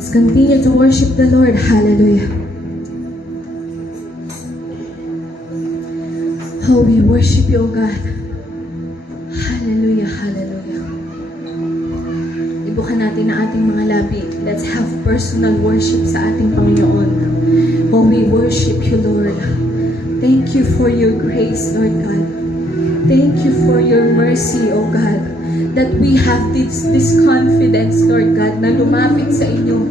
Let's continue to worship the Lord. Hallelujah. Oh, we worship you, O God. Hallelujah, hallelujah. Ibukan natin ang ating mga labi. Let's have personal worship sa ating Panginoon. Oh, we worship you, Lord. Thank you for your grace, Lord God. Thank you for your mercy, O God, that we have this confidence, Lord God, na lumapit sa inyo.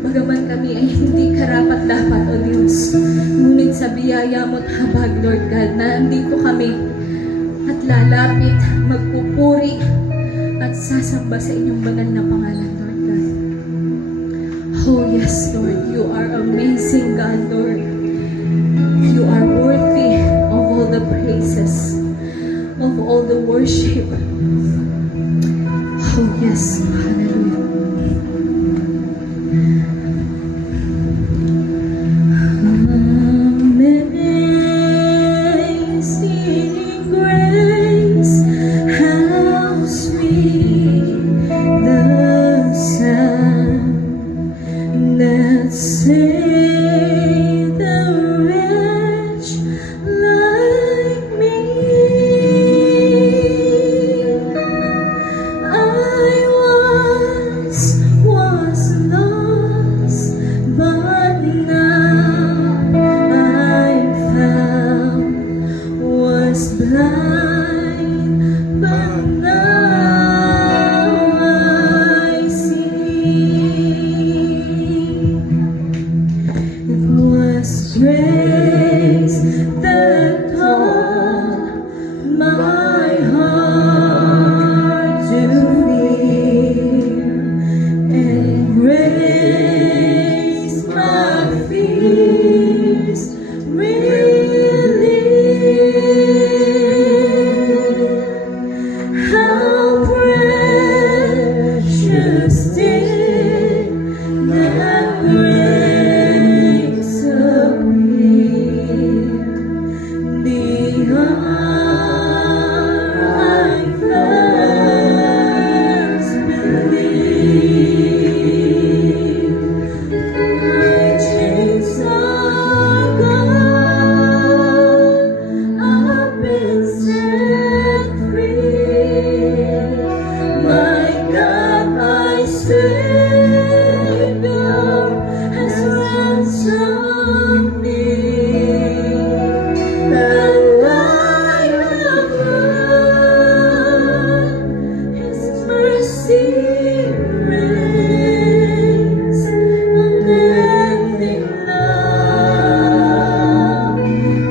Bagaman kami ay hindi karapat-dapat, O Diyos. Ngunit sa biyaya mo't habag, Lord God, na andito kami at lalapit, magpupuri at sasamba sa inyong banal na pangalan, Lord God. Oh yes, Lord, you are amazing, God, Lord. You are worthy of all the praises, of all the worship. Oh yes, hallelujah. Amazing grace, how sweet the sound that saved a wretch like me. I once was lost, but now I'm found. Was blind, but now I see. It was grace that taught my heart to fear, and grace my fears relieved. How precious did that grace appear, the hour I first believed. My chains are gone, I've been set free. My God, my Savior has ransomed me. The light of God, His mercy reigns, unending love,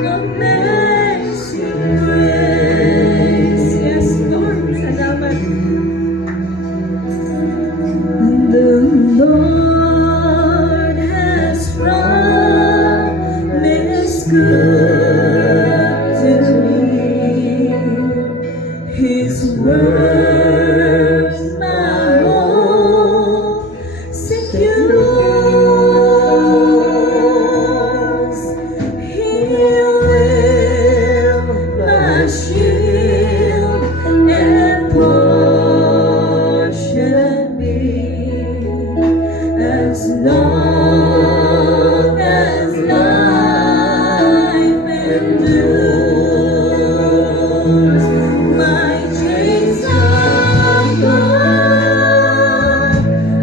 amazing grace. Yes, Lord, salamat. The Lord has promised good to me. His word's my hope secures. He will my shield and portion be, as long as life endures. My chains are gone,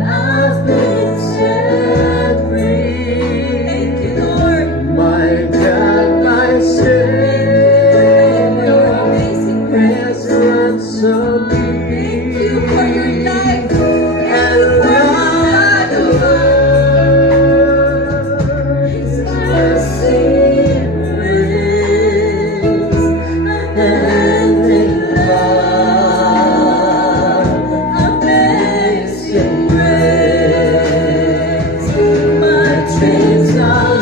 I've been set free. Thank you, Lord. My God, my Savior has ransomed me. Thank you for your life. And light of love, His mercy reigns, unending love, amazing grace. My chains are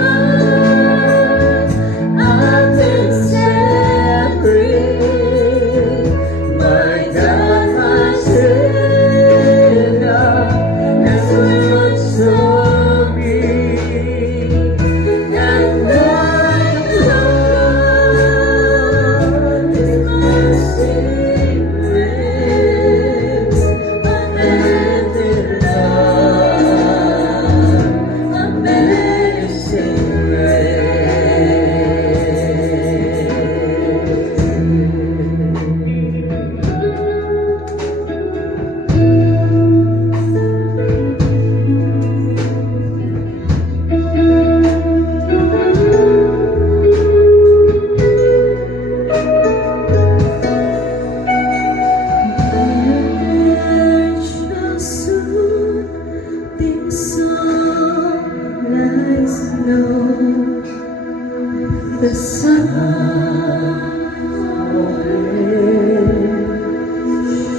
gone, I've been set free. My God, my Savior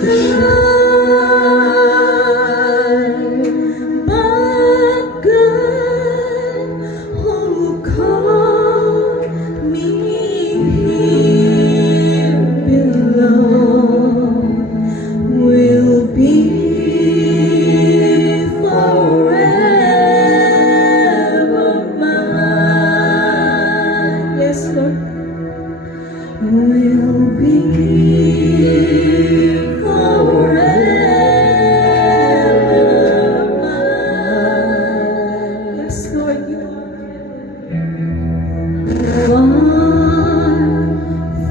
to shine. But God, who called me here below, will be forever mine. Yes, Lord. Will be forever mine. Yes, Lord, you are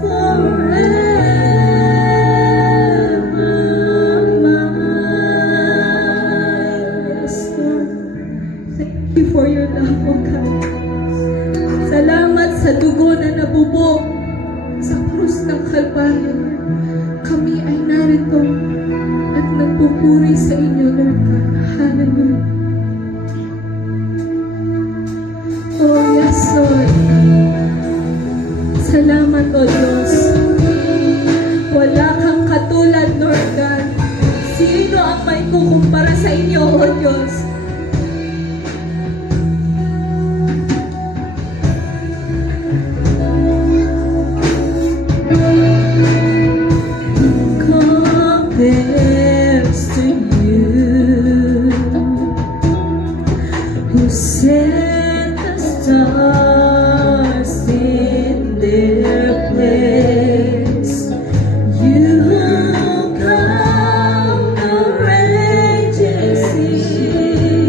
forever mine. Yes, Lord. Thank you for your love, O God. Salamat sa dugo na nabubog sa krus ng Kalbaryo. Kami ay narito at nagpupuri sa inyo, Lord God. Hallelujah. Oh, yes, Lord. Salamat, O Diyos. Wala kang katulad, Lord God. Sino ang may kukumpara sa inyo, O Diyos? Compares to you, who set the stars in their place. You calm the raging sea.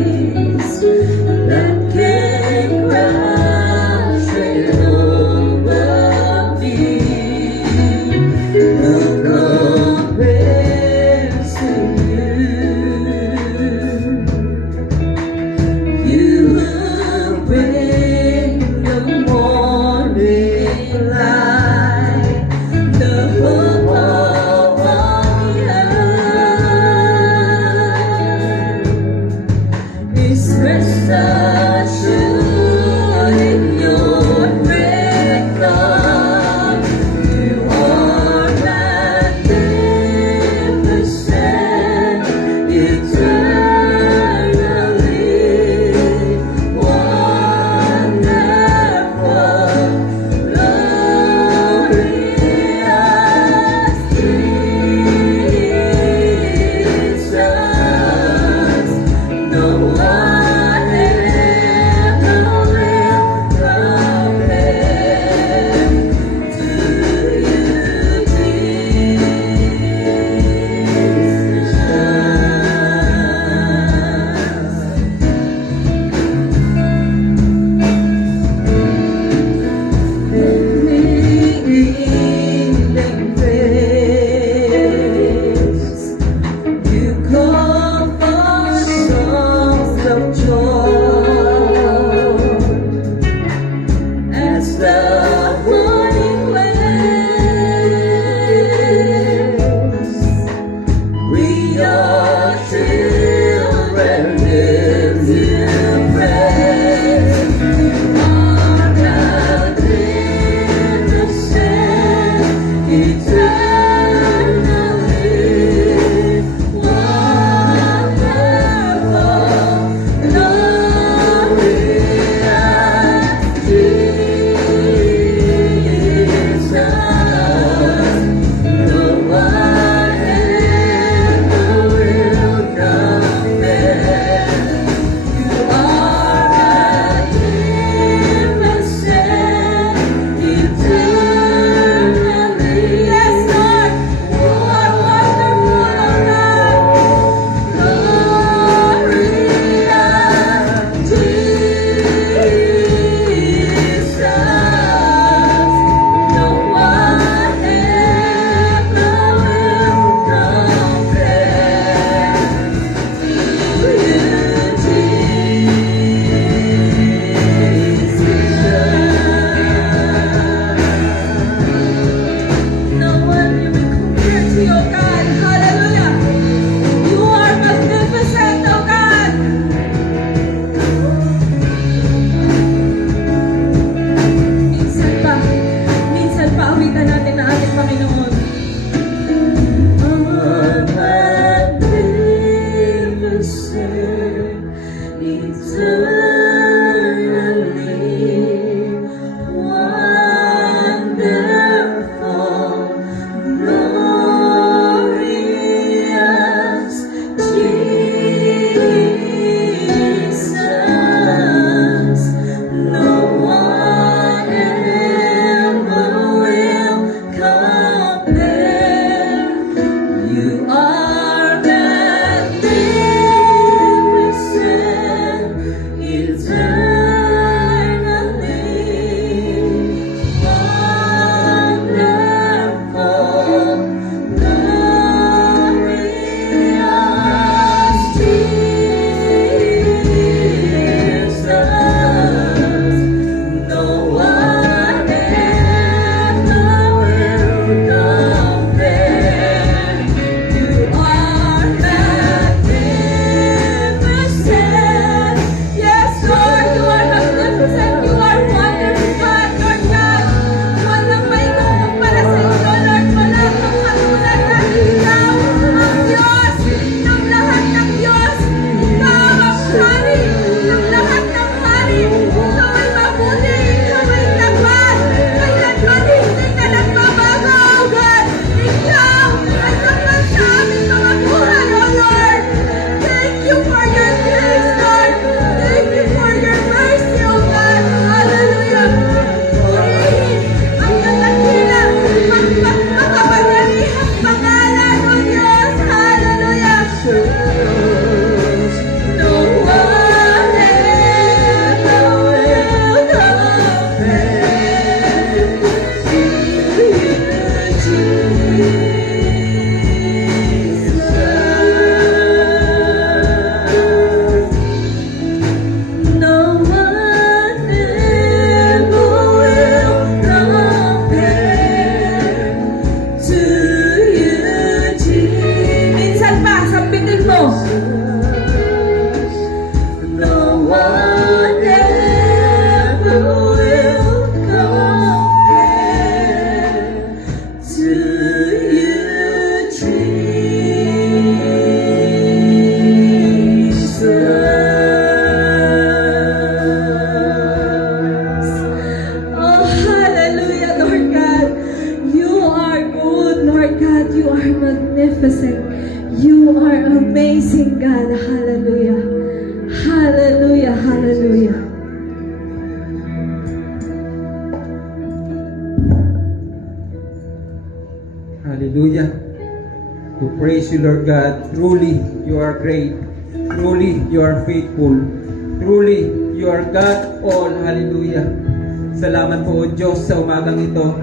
You are magnificent, eternally wonderful, glorious Jesus. No one ever will compare. You are magnificent. Yes, Lord, you are magnificent. You are wonderful, God, Lord God. Walang maikukumpara sa iyo, Lord. Wala kang katulad na ikaw ang Diyos ng lahat ng Diyos. Ikaw ang hari ng lahat ng hari. Ikaw ay mabuti. Ikaw ay tapat. Kailanman hindi ka nagbabago, O God. Ikaw ay tapat sa aming mga buhay, O Lord. Thank you for your grace, Lord. Thank you for your mercy, O God. Hallelujah. Purihin ang kakakila, makapangyarihang pangalan, O Diyos. Hallelujah. No one ever will compare to you, Jesus. No one ever will compare to you, Jesus. Minsan pa, sambitin mo. No one ever will compare to you, Jesus. Oh, hallelujah, Lord God. You are good, Lord God. You are magnificent. You are amazing, God. Hallelujah. Hallelujah, hallelujah. Hallelujah. To praise you, Lord God. Truly, you are great. Truly, you are faithful. Truly, you are God all. Hallelujah. Salamat po, O Diyos, sa umagang ito.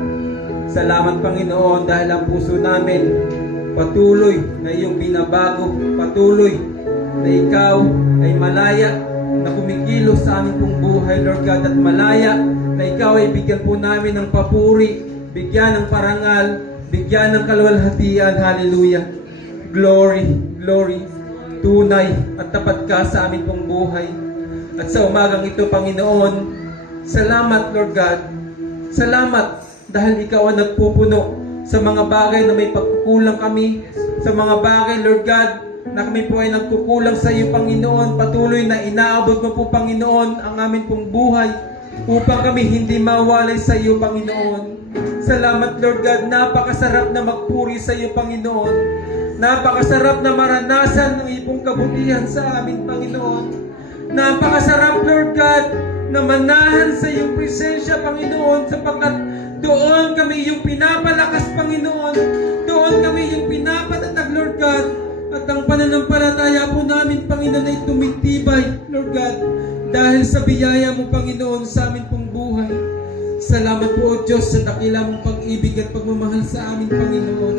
Salamat, Panginoon, dahil ang puso namin patuloy na iyong binabago. Patuloy na ikaw ay malaya na kumikilos sa aming pong buhay, Lord God, at malaya na ikaw ay bigyan po namin ng papuri, bigyan ng parangal, bigyan ng kaluwalhatian. Hallelujah. Glory, glory. Tunay at tapat ka sa aming pong buhay. At sa umagang ito, Panginoon, salamat, Lord God. Salamat dahil ikaw ang nagpupuno sa mga bagay na may pagkukulang kami. Sa mga bagay, Lord God, na kami po ay nagkukulang sa iyo, Panginoon. Patuloy na inaabot mo po, Panginoon, ang aming pong buhay upang kami hindi mawalay sa iyo, Panginoon. Salamat, Lord God. Napakasarap na magpuri sa iyo, Panginoon. Napakasarap na maranasan ng iyong kabutihan sa amin, Panginoon. Napakasarap, Lord God, na manahan sa iyong presensya, Panginoon, sapagkat doon kami yung pinapalakas, Panginoon. Doon kami yung pinapatatag, Lord God. At ang pananampalataya po namin, Panginoon, ay tumitibay, Lord God, dahil sa biyaya mo, Panginoon, sa amin pong buhay. Salamat po, O Diyos, sa dakila mong pag-ibig at pagmamahal sa amin, Panginoon.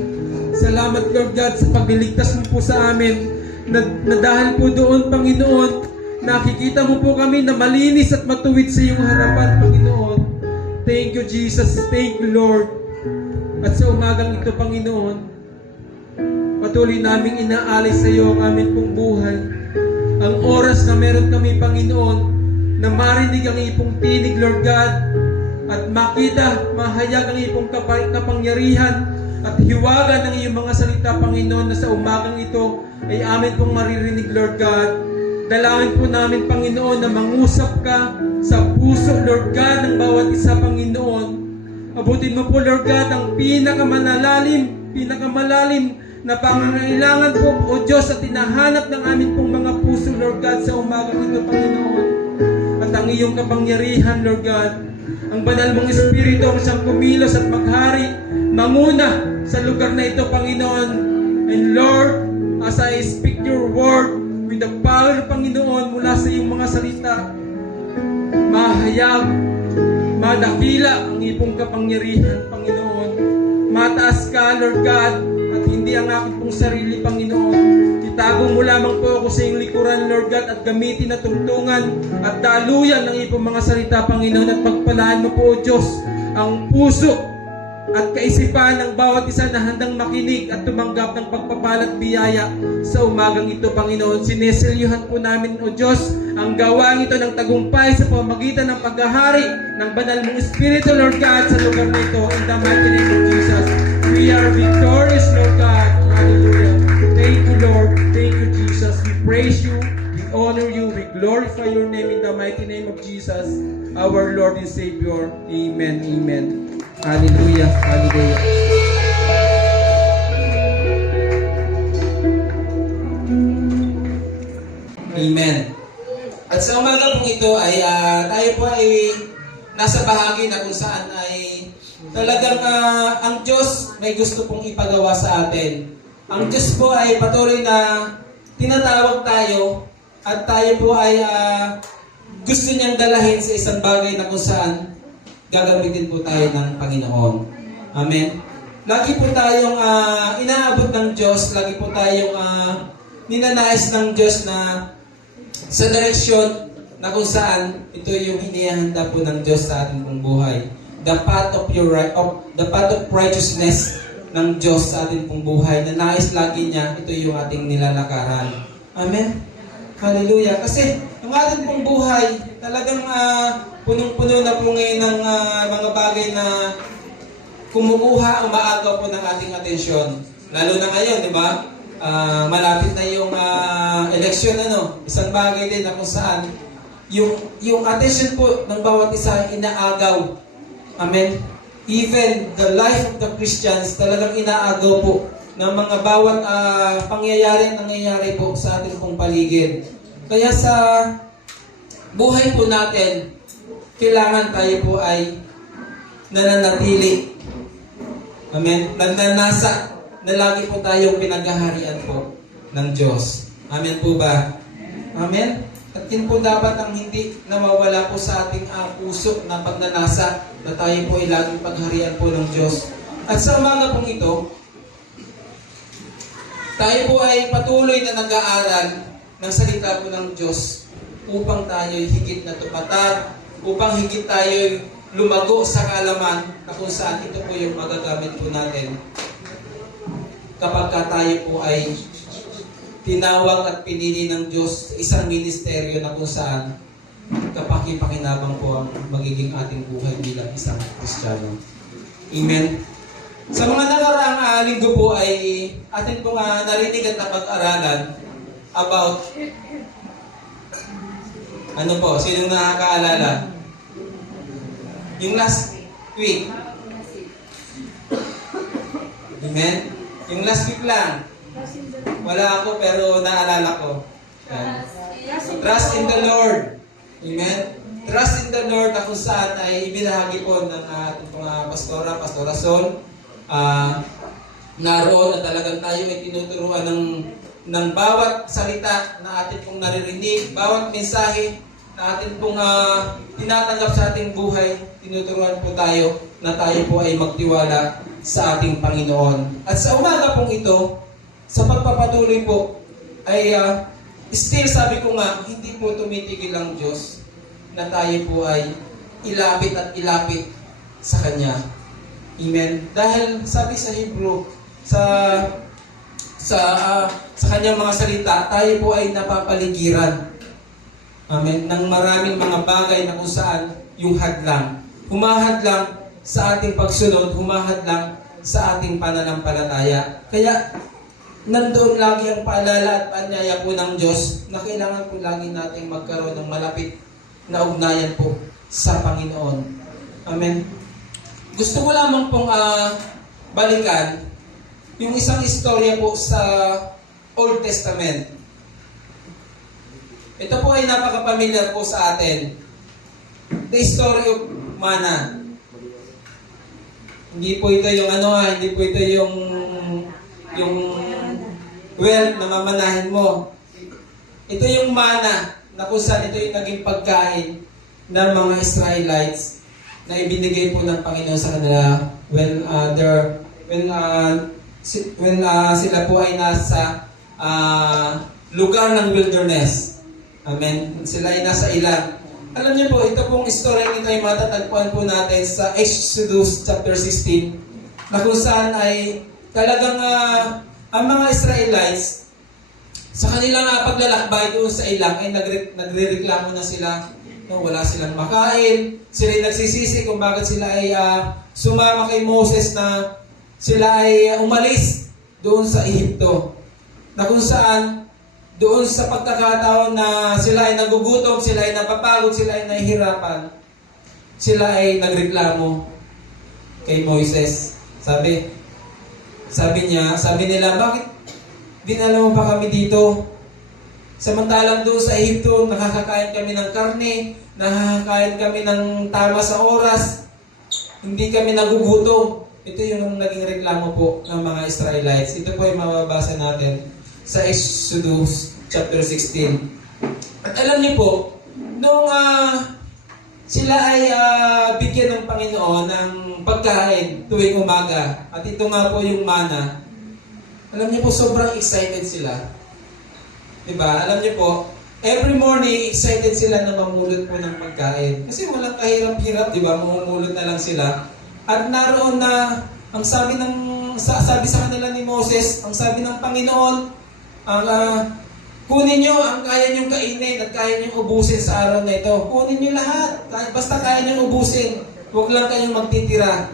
Salamat, Lord God, sa pagliligtas mo po sa amin, na dahil po doon, Panginoon, nakikita mo po kami na malinis at matuwid sa iyong harapan, Panginoon. Thank you, Jesus. Thank you, Lord. At sa umagang ito, Panginoon, patuloy naming inaalay sa iyo ang aming pong buhay. Ang oras na meron kami, Panginoon, na marinig ang iyong tinig, Lord God, at makita, mahayag ang iyong kapangyarihan at hiwagan ng iyong mga salita, Panginoon, na sa umagang ito ay amin pong maririnig, Lord God. Dalangin po namin, Panginoon, na mangusap ka sa puso, Lord God, ng bawat isa, Panginoon. Abutin mo po, Lord God, ang pinakamalalim na pangangailangan po, O Diyos, at tinahanap ng amin pong mga puso, Lord God, sa umagang ito, Panginoon. At ang iyong kapangyarihan, Lord God, ang banal mong Espiritu ang siyang kumilos at maghari, manguna sa lugar na ito, Panginoon. And Lord, as I speak your word with the power, Panginoon, mula sa iyong mga salita, mahayag, madakila ang iyong kapangyarihan, Panginoon. Mataas ka, Lord God, at hindi ang aking pong sarili, Panginoon. Itago mo lamang po ako sa iyong likuran, Lord God, at gamitin na tungtungan at daluyan ng iyong mga salita, Panginoon, at pagpalaan mo po, O Diyos, ang puso at kaisipan ng bawat isa na handang makinig at tumanggap ng pagpapalat biyaya sa umagang ito, Panginoon. Sinesilyuhan po namin, O Diyos, ang gawain ito ng tagumpay sa pamamagitan ng paghahari ng banal mong Espiritu, Lord God, sa lugar na ito. In the mighty name of Jesus, we are victorious, Lord God. Hallelujah. Thank you, Lord. Thank you, Jesus. We praise you. We honor you. We glorify your name in the mighty name of Jesus, our Lord and Savior. Amen. Amen. Hallelujah. Hallelujah. Amen. At sa umaga pong ito ay tayo po ay nasa bahagi na kung saan ay talagang ang Diyos may gusto pong ipagawa sa atin. Ang Diyos po ay patuloy na tinatawag tayo at tayo po ay gusto niyang dalahin sa isang bagay na kung saan gagamitin po tayo ng Panginoon. Amen. Lagi po tayong inaabot ng Diyos, lagi po tayong ninanais ng Diyos na sa direksyon na kung saan ito yung hinihanda po ng Diyos sa ating pong buhay. The path of righteousness ng Diyos sa ating pong buhay, na nais lagi niya, ito yung ating nilalakaran. Amen? Hallelujah. Kasi ang ating pong buhay, talagang punong-puno na po ngayon ng mga bagay na kumukuha, umaagaw po ng ating atensyon. Lalo na ngayon, di ba? Malapit na yung eleksyon, isang bagay din na kung saan yung attention po ng bawat isa inaagaw. Amen? Even the life of the Christians, talagang inaagaw po ng mga bawat pangyayari nangyayari po sa ating pong paligid. Kaya sa buhay po natin, kailangan tayo po ay nananatili. Amen? Nagnanasa na lagi po tayong pinaghaharian po ng Diyos. Amen po ba? Amen? At yun po dapat ang hindi nawawala po sa ating puso na pagnanasa na tayo po ay laging pagharian po ng Diyos. At sa umaga pong ito, tayo po ay patuloy na nag-aaral ng salita po ng Diyos upang tayo higit na tupatad, upang higit tayo lumago sa kaalaman na kung saan ito po yung magagamit po natin kapag tayo po ay tinawag at pinili ng Diyos sa isang ministeryo na kung saan kapaki-pakinabang po ang magiging ating buhay bilang isang Kristiyano. Amen. Sa mga nakaraang linggo po ay atin pong narinig at napag-aralan about ano po, sinong nakakaalala? Yung last week. Amen? Yung last week lang. Wala ako pero naalala ko. Trust in the Lord. Amen? Trust in the Lord na kung saan ay ibinahagi po ng ating mga Pastora Sol. Naroon na talagang tayo ay tinuturuan ng bawat salita na atin pong naririnig, bawat mensahe na atin pong tinatanggap sa ating buhay, tinuturuan po tayo na tayo po ay magtiwala sa ating Panginoon. At sa umaga pong ito, sa pagpapatuloy po, ay still sabi ko nga, hindi po tumitigil ang Diyos na tayo po ay ilapit at ilapit sa Kanya. Amen. Dahil sabi sa Hebrew, sa Kanyang mga salita, tayo po ay napapaligiran. Amen. Ng maraming mga bagay na kung saan yung hadlang. Humahadlang sa ating pagsunod, humahadlang sa ating pananampalataya. Kaya, nandoon lagi ang paalala at paanyaya po ng Diyos na kailangan po lagi nating magkaroon ng malapit na ugnayan po sa Panginoon. Amen. Gusto ko lamang pong balikan yung isang istorya po sa Old Testament. Ito po ay napaka-familiar po sa atin. The story of Manna. Hindi po ito yung hindi po ito yung namamanahin mo. Ito yung mana na kung saan ito yung naging pagkain ng mga Israelites na ibinigay po ng Panginoon sa kanila when sila po ay nasa lugar ng wilderness. Amen. Sila ay nasa ilang. Alam niyo po, ito pong istorya nito ay matatagpuan po natin sa Exodus chapter 16 na kung saan ay talagang ang mga Israelites sa kanilang paglalakbay doon sa ilang ay nagrereklamo na sila. No, wala silang makain. Sila ay nagsisisi kung bakit sila ay sumama kay Moses na sila ay umalis doon sa Ehipto. Na kung saan doon sa pagkakataon na sila ay nagugutom, sila ay napapagod, sila ay nahihirapan, sila ay nagreklamo kay Moises. Sabi nila, bakit dinala mo pa kami dito? Samantalang doon sa Ehipto, nakakakain kami ng karne, nakakakain kami ng tama sa oras, hindi kami nagugutom. Ito yung naging reklamo po ng mga Israelites. Ito po ay mababasa natin sa Exodus chapter 16. At alam niyo po, nung sila ay bigyan ng Panginoon ng pagkain tuwing umaga, at ito nga po yung mana, alam niyo po, sobrang excited sila. Diba? Alam niyo po, every morning, excited sila na mamulot po ng pagkain. Kasi walang kahirap-hirap, diba? Mamumulot na lang sila. At naroon na, ang sabi sa kanila ni Moses, ang sabi ng Panginoon, kunin nyo ang kaya nyong kainin at kaya nyong ubusin sa araw na ito. Kunin nyo lahat. Basta kaya nyong ubusin. Huwag lang kayong magtitira.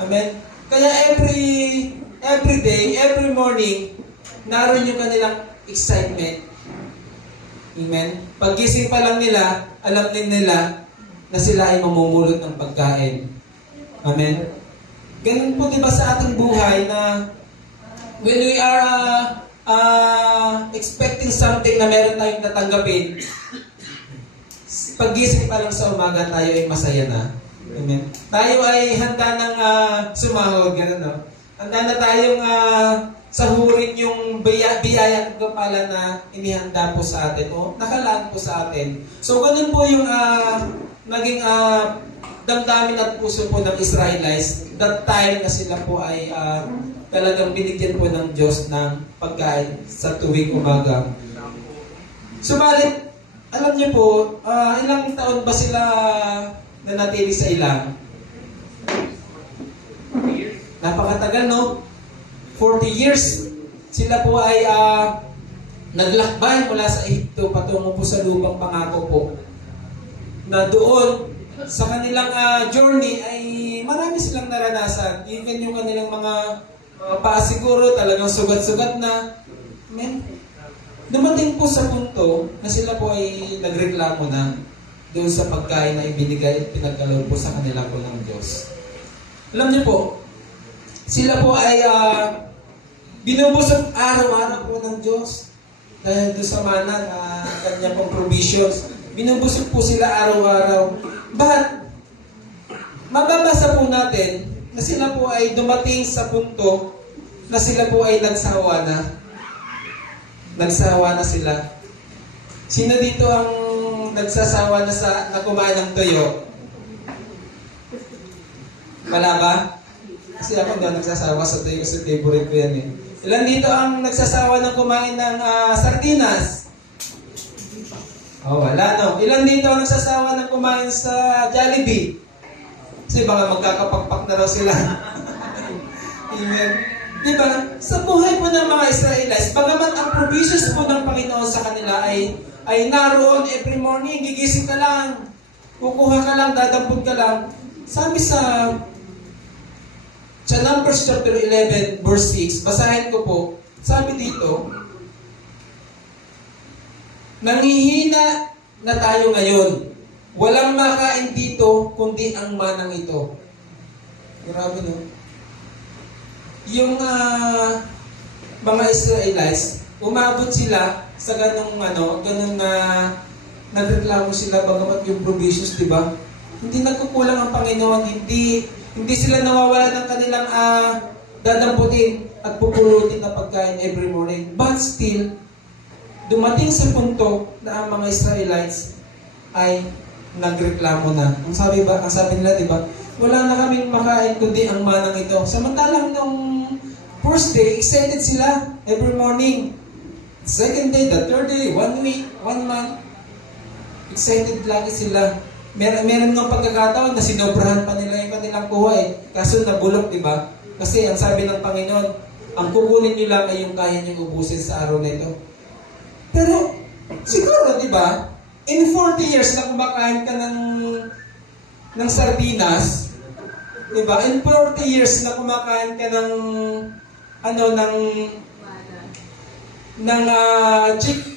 Amen? Kaya every day, every morning, naroon yung kanilang excitement. Amen? Paggising pa lang nila, alam din nila na sila ay mamumulot ng pagkain. Amen? Ganun po diba sa ating buhay na when we are expecting something na meron tayong tatanggapin, paggising pa lang sa umaga, tayo ay masaya na. Amen? Tayo ay handa ng sumahod, gano'n, no? Handa na tayong sahurin yung biyaya at kapalan na inihanda po sa atin o nakalaan po sa atin. So, ganun po yung naging damdamin at puso po ng Israelites that time na sila po ay talagang binigyan po ng Diyos ng pagkain sa tuwing umaga. Subalit, alam niyo po, ilang taon ba sila nanatili sa ilang? Napakatagal, no? 40 years. Sila po ay naglakbay mula sa Ehipto patungo po sa lupang pangako po. Na doon, sa kanilang journey ay marami silang naranasan. Even yung kanilang mga paa siguro talagang sugat-sugat na. Amen? Dumating po sa punto na sila po ay nagreklamo na doon sa pagkain na ibinigay at pinagkaloob po sa kanila po ng Diyos. Alam niyo po, sila po ay binubusog araw-araw po ng Diyos dahil doon sa mana na kanya pong provisions. Binubusog po sila araw-araw. But, mababasa po natin na sila po ay dumating sa punto na sila po ay nagsawa na. Nagsawa na sila. Sino dito ang nagsasawa na kumain ng tuyo? Wala ba? Kasi ako daw nagsasawa sa tuyo kasi favorite ko yan eh. Ilan dito ang nagsasawa ng kumain ng sardinas? Oh, wala no. Ilan dito ang nagsasawa ng kumain sa Jollibee? Kasi baka magkakapakpak na raw sila. Amen. Diba? Sa buhay po ng mga Israelites, bagamat ang provisions po ng Panginoon sa kanila ay naroon every morning, gigising ka lang, kukuha ka lang, dadampot ka lang. Sabi sa Numbers chapter 11, verse 6, basahin ko po, sabi dito, nanghihina na tayo ngayon. Walang makain dito, kundi ang manang ito. Grabe, no? Yung mga Israelites, umabot sila sa ganong nagreklamo sila bagamat yung provisions, di ba? Hindi nagkukulang ang Panginoon, hindi sila nawawala ng kanilang dadamputin. at pupulutin na pagkain every morning. But still, dumating sa punto na ang mga Israelites ay nagreklamo na. Ang sabi nila, di ba? Wala na kaming makain kundi ang manang ito. Samantalang nung first day, excited sila every morning. Second day, the third day, 1 week, 1 month, excited lagi sila. Meron ng pagkakataon na sinobrahan pa nila yung kanilang kuha eh. Kaso nabulok, di ba? Kasi ang sabi ng Panginoon, ang kukunin nyo lang ay yung kaya nyo ubusin sa araw na ito. Pero, siguro, di ba, in 40 years na kumakain ka ng sardinas, di ba? In 40 years na kumakain ka ng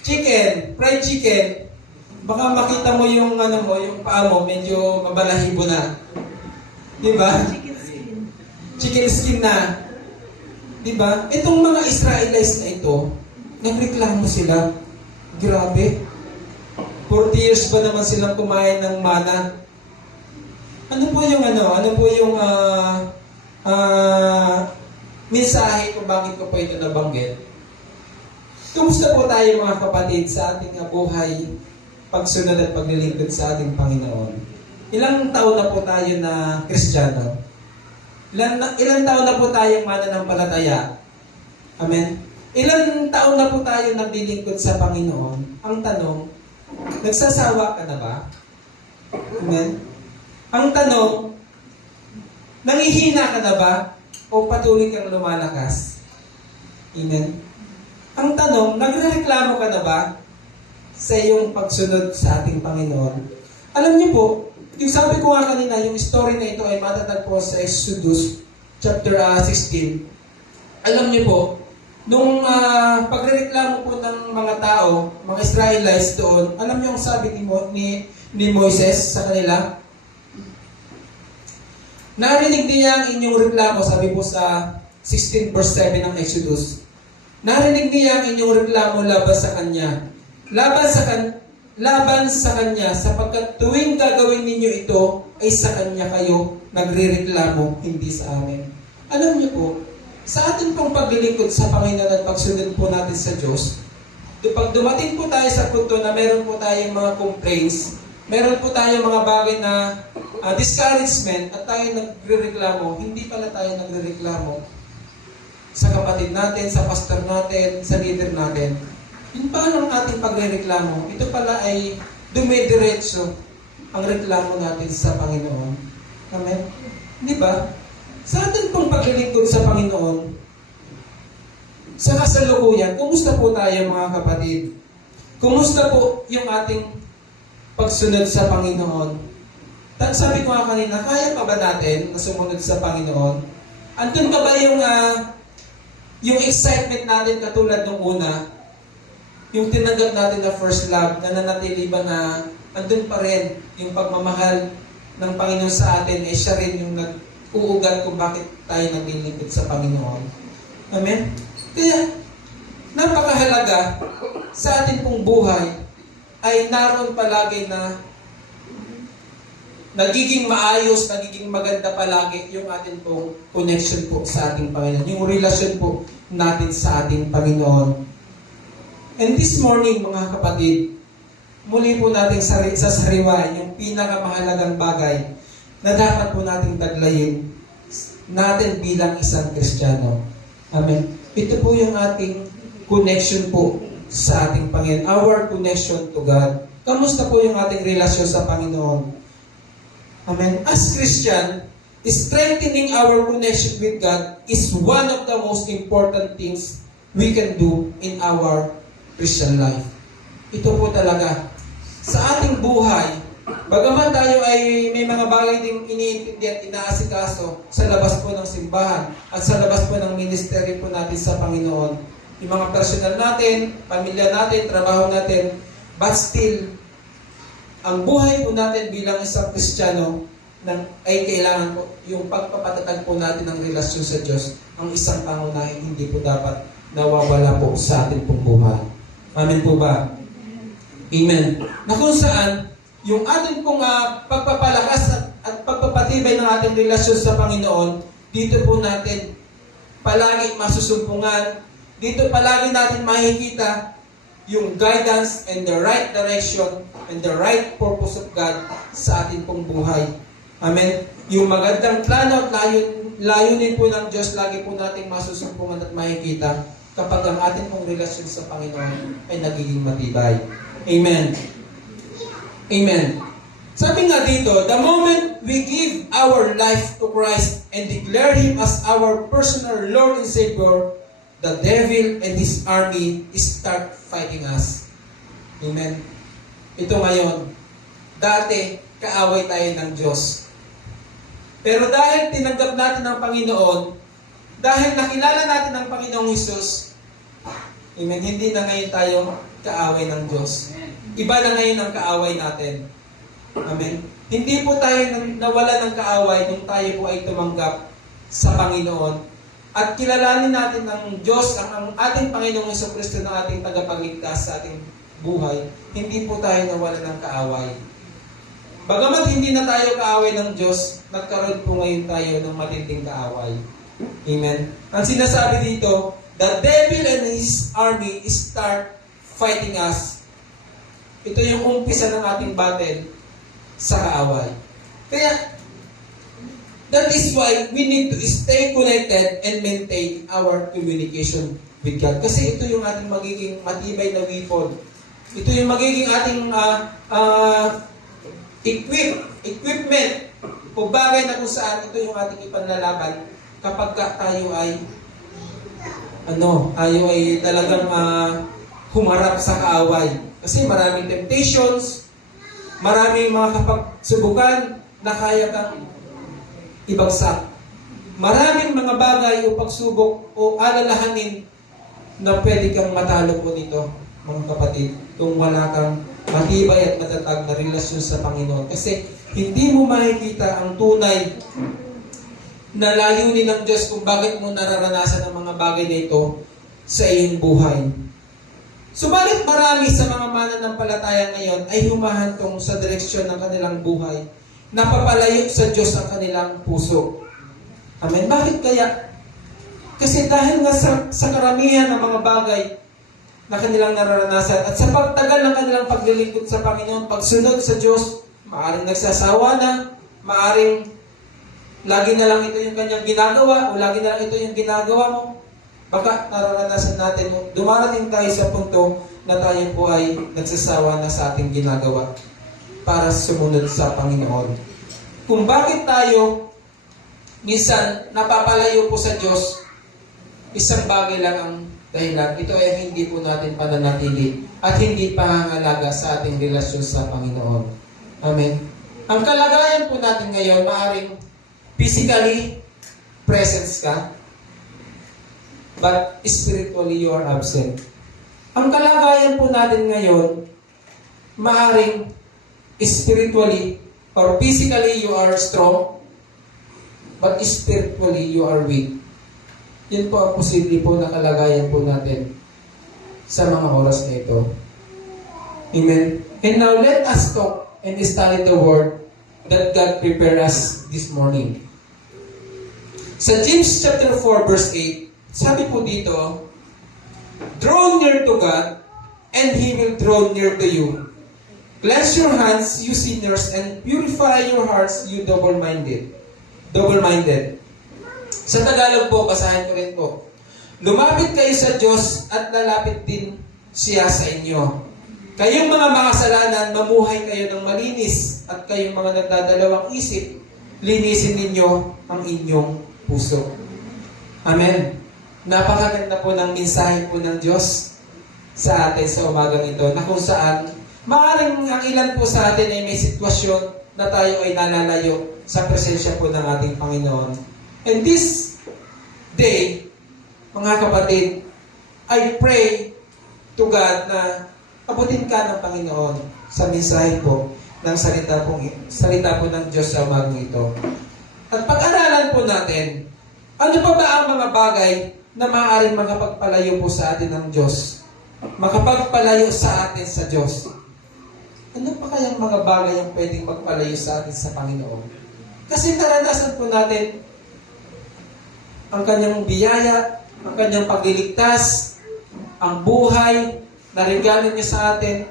chicken, fried chicken, baka makita mo yung yung paa mo, medyo mabalahibo na. Di ba? Chicken skin na. Di ba? Itong mga Israelites na ito, nagreklamo sila. Grabe. 40 years ba naman silang kumain ng mana? Ano po yung mensahe kung bakit ko po ito nabanggit? Kumusta po tayo mga kapatid sa ating buhay, pagsunod at paglilingkod sa ating Panginoon? Ilang taon na po tayo na Kristiyano? Ilang taon na po tayong mananampalataya? Amen? Ilang taon na po tayo naglilingkod sa Panginoon? Ang tanong, nagsasawa ka na ba? Amen? Ang tanong, nangihina ka na ba? O patuloy kang lumalakas? Amen? Ang tanong, nagrereklamo ka na ba sa iyong pagsunod sa ating Panginoon? Alam niyo po, yung sabi ko nga kanina, yung story na ito ay matatagpo sa Exodus chapter 16. Alam niyo po, nung pagrereklamo po ng mga tao, mga Israelites doon, alam niyo ang sabi ni Moises sa kanila? Narinig niya ang inyong reklamo, sabi po sa 16 verse 7 ng Exodus. Narinig niya ang inyong reklamo laban sa kanya. Laban sa kanya, sapagkat tuwing gagawin ninyo ito, ay sa kanya kayo nagrereklamo, hindi sa amin. Alam niyo po, sa ating pong paglilingkod sa Panginoon at pagsunod po natin sa Diyos, pag dumating po tayo sa punto na meron po tayong mga complaints, meron po tayong mga bagay na discouragement at tayo nagrereklamo, hindi pala tayo nagrereklamo sa kapatid natin, sa pastor natin, sa leader natin. Yun pa ang ating pagrereklamo. Ito pala ay dumidiretso ang reklamo natin sa Panginoon. Amen? Di ba? Sa atin pong paglilingkod sa Panginoon, sa kasalukuyan, kumusta po tayo mga kapatid? Kumusta po yung ating pagsunod sa Panginoon? Sabi ko nga kanina, kaya pa ba natin na sumunod sa Panginoon? Andun ka ba yung excitement natin katulad nung una? Yung tinanggap natin na first love, na nanatili ba na andun pa rin yung pagmamahal ng Panginoon sa atin, eh siya rin yung nag-uugat kung bakit tayo naglilingkod sa Panginoon. Amen? Kaya, napakahalaga sa ating pong buhay ay naroon palagi na nagiging maayos, nagiging maganda palagi yung ating pong connection po sa ating Panginoon. Yung relasyon po natin sa ating Panginoon. And this morning, mga kapatid, muli po natin sasariwain yung pinakamahalagang bagay na dapat po nating taglayin natin bilang isang Kristiyano. Amen. Ito po yung ating connection po sa ating Panginoon. Our connection to God. Kamusta po yung ating relasyon sa Panginoon? Amen. As Christian, strengthening our connection with God is one of the most important things we can do in our Christian life. Ito po talaga. Sa ating buhay, bagaman tayo ay may mga bagay ding iniintindi at inaasikaso sa labas po ng simbahan at sa labas po ng ministry po natin sa Panginoon. Yung mga personal natin, pamilya natin, trabaho natin, but still, ang buhay po natin bilang isang Kristiyano ay kailangan po yung pagpapatatag po natin ng relasyon sa Diyos, ang isang pangunahin hindi po dapat nawawala po sa ating pong buhay. Amen po ba? Amen. Na kung saan, yung ating pong pagpapalakas at pagpapatibay ng ating relasyon sa Panginoon, dito po natin palagi masusumpungan. Dito palagi natin makikita yung guidance and the right direction and the right purpose of God sa ating pong buhay. Amen? Yung magandang plano at layunin po ng Diyos, lagi po nating masusumpungan at makikita kapag ang ating pong relasyon sa Panginoon ay nagiging matibay. Amen. Amen. Sabi nga dito, the moment we give our life to Christ and declare Him as our personal Lord and Savior, the devil and his army start fighting us. Amen. Ito ngayon, dati kaaway tayo ng Diyos. Pero dahil tinanggap natin ang Panginoon, dahil nakilala natin ang Panginoong Hesus, amen, hindi na ngayon tayo kaaway ng Diyos. Iba na ngayon ang kaaway natin. Amen. Hindi po tayo nawala ng kaaway nung tayo po ay tumanggap sa Panginoon. At kilalanin natin ng Diyos, ang ating Panginoong Jesucristo na ating tagapagligtas sa ating buhay. Hindi po tayo nawala ng kaaway. Bagamat hindi na tayo kaaway ng Diyos, nagkaroon po ngayon tayo ng matinding kaaway. Amen. Ang sinasabi dito, the devil and his army start fighting us. Ito yung umpisa ng ating battle sa kaaway. Kaya, that is why we need to stay connected and maintain our communication with God. Kasi ito yung ating magiging matibay na weapon. Ito yung magiging ating equipment o bagay na kung saan ito yung ating ipanlalaban kapag tayo ay talagang humarap sa kaaway. Kasi maraming temptations, maraming mga kapagsubukan na kaya kang ibagsak. Maraming mga bagay o pagsubok o alalahanin na pwede kang matalo po dito, mga kapatid, kung wala kang matibay at matatag na relasyon sa Panginoon. Kasi hindi mo makikita ang tunay na layunin ng Diyos kung bakit mo nararanasan ang mga bagay na ito sa iyong buhay. Subalit marami sa mga mananampalataya ngayon ay humahantong sa direksyon ng kanilang buhay, napapalayo sa Diyos ang kanilang puso. Amen. Bakit kaya? Kasi dahil nga sa karamihan ng mga bagay na kanilang nararanasan at sa pagtagal ng kanilang paglilingkod sa Panginoon, pagsunod sa Diyos, maaring nagsasawa na, maaring lagi na lang ito yung kanyang ginagawa o lagi na lang ito yung ginagawa mo. Baka nararanasan natin, dumarating tayo sa punto na tayo po ay nagsasawa na sa ating ginagawa para sumunod sa Panginoon. Kung bakit tayo minsan napapalayo po sa Diyos, isang bagay lang ang dahilan. Ito ay hindi po natin pananatili at hindi pangangalaga sa ating relasyon sa Panginoon. Amen. Ang kalagayan po natin ngayon, maaaring physically presence ka, but spiritually you are absent. Ang kalagayan po natin ngayon, maaaring spiritually or physically you are strong, but spiritually you are weak. Yun po ang posible po na kalagayan po natin sa mga oras na ito. Amen. And now let us talk and study the word that God prepared us this morning. Sa James chapter 4 verse 8, sabi po dito, draw near to God, and He will draw near to you. Cleanse your hands, you sinners, and purify your hearts, you double-minded. Double-minded. Sa Tagalog po, basahin ko rin po. Lumapit kayo sa Diyos at lalapit din siya sa inyo. Kayong mga makasalanan, mamuhay kayo ng malinis at kayong mga nagdadalawang isip, linisin ninyo ang inyong puso. Amen. Napakaganda po ng mensahe po ng Diyos sa atin sa umagang ito na kung saan maaaring ang ilan po sa atin ay may sitwasyon na tayo ay nalalayo sa presensya po ng ating Panginoon. And this day, mga kapatid, I pray to God na abutin ka ng Panginoon sa mensahe po ng salita po ng Diyos sa umagang ito. At pag-aralan po natin, ano pa ba ang mga bagay na maaaring makapagpalayo po sa atin ng Diyos? Makapagpalayo sa atin sa Diyos. Ano pa kayang mga bagay ang pwedeng magpalayo sa atin sa Panginoon? Kasi naranasan po natin, ang kanyang biyaya, ang kanyang pagliligtas, ang buhay na regalo niya sa atin.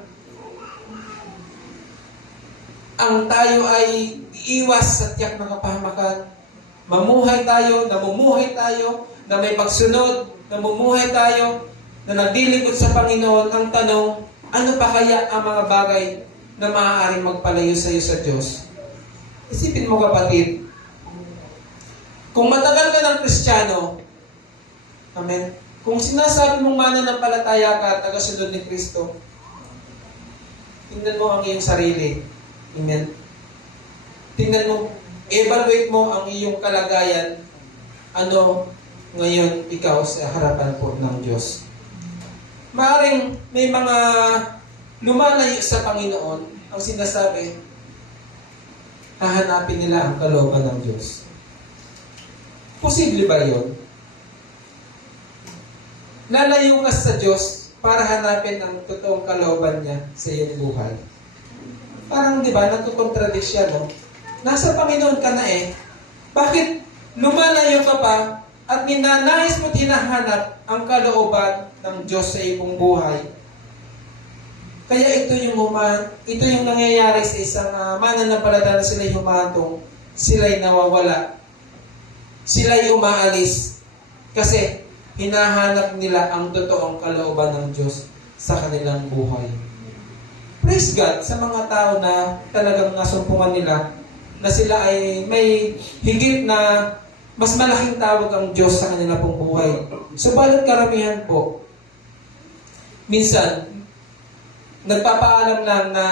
Ang tayo ay iiwas sa tiyak ng kapahamakan. Mamuhay tayo, namumuhay tayo, na may pagsunod, namumuhay tayo, na naglilingkod sa Panginoon. Ang tanong, ano pa kaya ang mga bagay na maaaring magpalayo sa iyo sa Diyos? Isipin mo, kapatid, kung matagal ka ng Kristiyano, amen, kung sinasabi mong mananampalataya ka at tagasunod ni Kristo, tingnan mo ang iyong sarili. Amen. Tingnan mo, evaluate mo ang iyong kalagayan. Ano ngayon ikaw sa harapan po ng Diyos? Maaring may mga lumalayo sa Panginoon, ang sinasabi, hahanapin nila ang kalooban ng Diyos. Posible ba yun? Lalayo ka sa Diyos para hanapin ang totoong kalooban niya sa iyong buhay. Parang, di ba, nagkukontradict siya, no? Nasa Panginoon ka na eh. Bakit lumalayo ka pa at ninanais mo't hinahanap ang kalooban ng Diyos sa iyong buhay? Kaya ito yung nangyayari sa isang mananampalataya na sila'y humantong, sila'y nawawala, sila'y umaalis. Kasi hinahanap nila ang totoong kalooban ng Diyos sa kanilang buhay. Praise God sa mga tao na talagang nasumpungan nila na sila ay may higit na mas malaking tawag ang Diyos sa kanila pong buhay. Subalit karamihan po, minsan, nagpapaalam lang na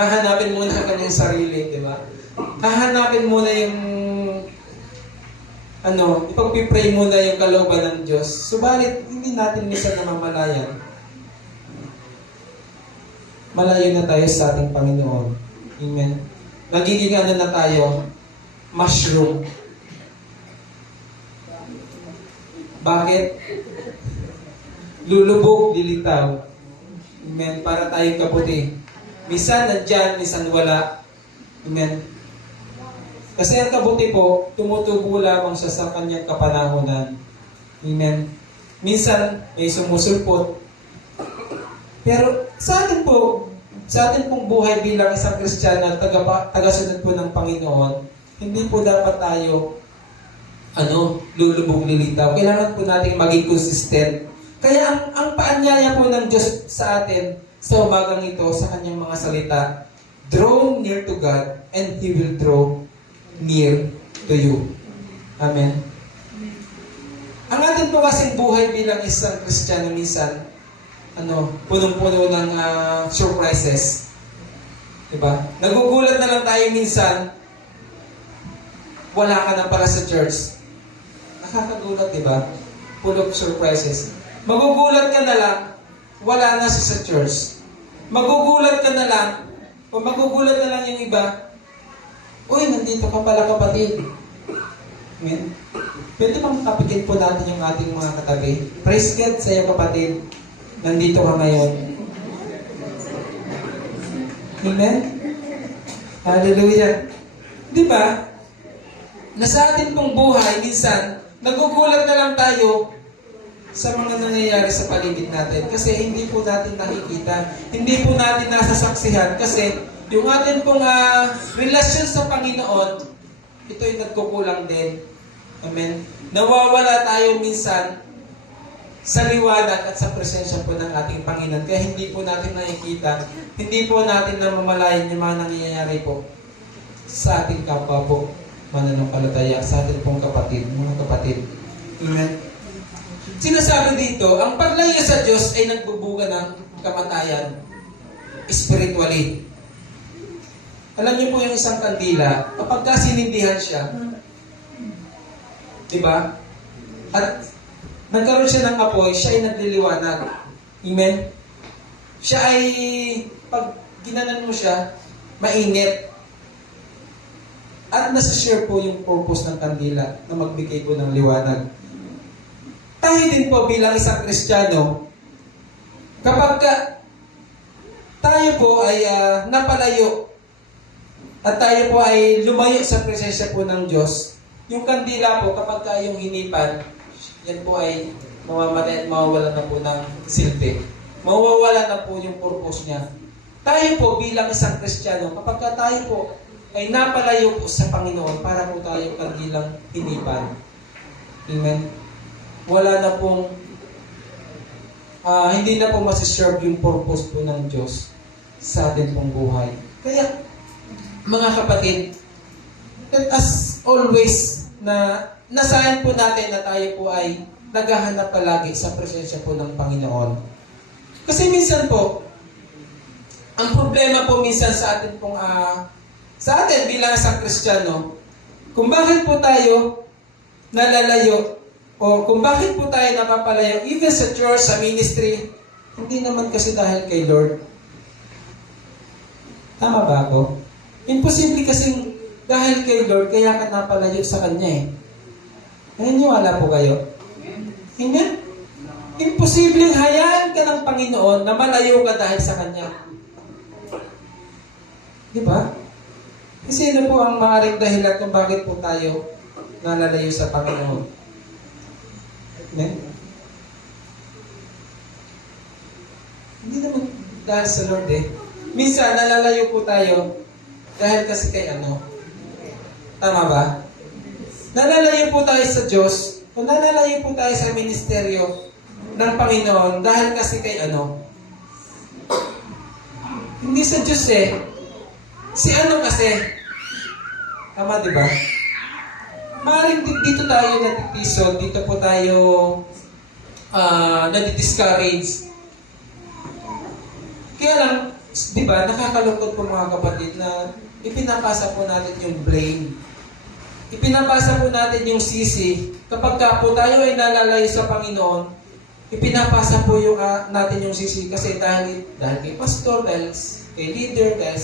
hahanapin muna ang kanyang sarili, di ba? Hahanapin muna yung ipagpipray muna yung kalooban ng Diyos. Subalit, hindi natin minsan namamalayan. Malayo na tayo sa ating Panginoon. Amen. Nagiging na tayo? Mushroom. Bakit? Lulubog, lilitaw. Amen. Para tayong kaputi. Minsan nandyan, minsan wala. Amen. Kasi ang kabuti po, tumutubo lamang siya sa kanyang kapanahonan. Amen. Minsan, may sumusulpot. Pero sa atin pong buhay bilang isang Kristiyano at tagasunod po ng Panginoon, hindi po dapat tayo lulubog lilitaw. Kailangan po natin maging consistent. Kaya ang paanyaya po ng Diyos sa atin sa umagang ito, sa kanyang mga salita, draw near to God and He will draw near to you. Amen. Ang atin po kasing buhay bilang isang Kristiyano minsan, punong-puno ng surprises. Diba? Nagugulat na lang tayo minsan, wala ka na pala sa church. Nakakagulat, diba? Full of surprises. Magugulat ka na lang, wala na siya sa church. Magugulat ka na lang, o magugulat na lang yung iba, uy, nandito ka pala, kapatid. Amen? Pwede bang kapikin po natin yung ating mga katabi? Praise God sa iyo, kapatid. Nandito ka ngayon. Amen? Hallelujah. Di ba? Nasa atin pong buhay, minsan, nagugulat na lang tayo sa mga nangyayari sa paligid natin. Kasi hindi po natin nakikita. Hindi po natin nasasaksihan. Kasi yung atin pong relasyon sa Panginoon, ito'y nagkukulang din. Amen? Nawawala tayo minsan sa liwanag at sa presensya po ng ating Panginoon. Kaya hindi po natin nakikita, hindi po natin namamalayan yung mga nangyayari po sa ating kapwa po mananampalataya, sa ating pong mga kapatid. Amen? Sinasabi dito, ang paglayo sa Diyos ay nagbubuga ng kamatayan spiritually. Alam niyo po yung isang kandila, kapag sinindihan siya, diba? At nagkaroon siya ng apoy, siya ay nagliliwanag. Amen? Siya ay, pag ginanan mo siya, mainit. At nasa-share po yung purpose ng kandila na magbigay po ng liwanag. Tayo din po bilang isang Kristiyano, kapag tayo po ay napalayo at tayo po ay lumayo sa presensya po ng Diyos, yung kandila po, kapag ka yung hinipan, yan po ay mamamatay at mawawala na po ng silbi. Mawawala na po yung purpose niya. Tayo po bilang isang Kristiyano, kapag ka tayo po ay napalayo po sa Panginoon para po tayo kandilang hinipan. Amen? Wala na pong, hindi na po masiserve yung purpose po ng Diyos sa atin pong buhay. Kaya, mga kapatid, let us always na nasahan po natin na tayo po ay naghahanap palagi sa presensya po ng Panginoon. Kasi minsan po, ang problema po minsan sa atin pong, sa atin bilang isang Kristiyano, kung bakit po tayo nalalayo, o kung bakit po tayo napapalayo, even sa church, sa ministry, hindi naman kasi dahil kay Lord. Tama ba ako? Imposible kasing dahil kay Lord, kaya ka napalayo sa Kanya eh. Naniniwala po kayo? Amen? Imposibleng hayaan ka ng Panginoon na malayo ka dahil sa Kanya. Di ba? Kasi ano po ang maaaring dahilan kung bakit po tayo nalalayo sa Panginoon? Amen? Hindi naman dahil sa Lord eh. Minsan, nalalayo po tayo dahil kasi kay ano? Tama ba? Nalalayo po tayo sa Diyos o nalalayo po tayo sa ministeryo ng Panginoon dahil kasi kay ano? Hindi sa Diyos eh. Si ano kasi? Tama, di ba? Maaaring dito tayo natitisod, dito po tayo nadidiscourage. Kaya lang, di ba, nakakalungkot po mga kapatid na ipinapasa po natin yung blame. Ipinapasa po natin yung sisi. Kapag ka po tayo ay nalalayo sa Panginoon, ipinapasa po yung, natin yung sisi kasi dahil kay pastor, dahil kay leader, dahil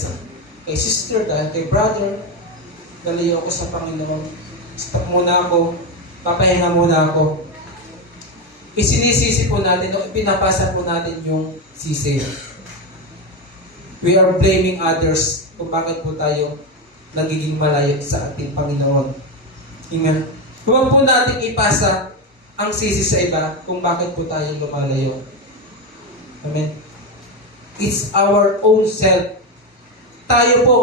kay sister, dahil kay brother, nalayo ako sa Panginoon. Stop muna ako, papahinga muna ako. Isinisisi po natin, o ipinapasa po natin yung sisi. We are blaming others kung bakit po tayo nagiging malayo sa ating Panginoon. Amen. Huwag po natin ipasa ang sisi sa iba kung bakit po tayo lumalayo. Amen. It's our own self. Tayo po.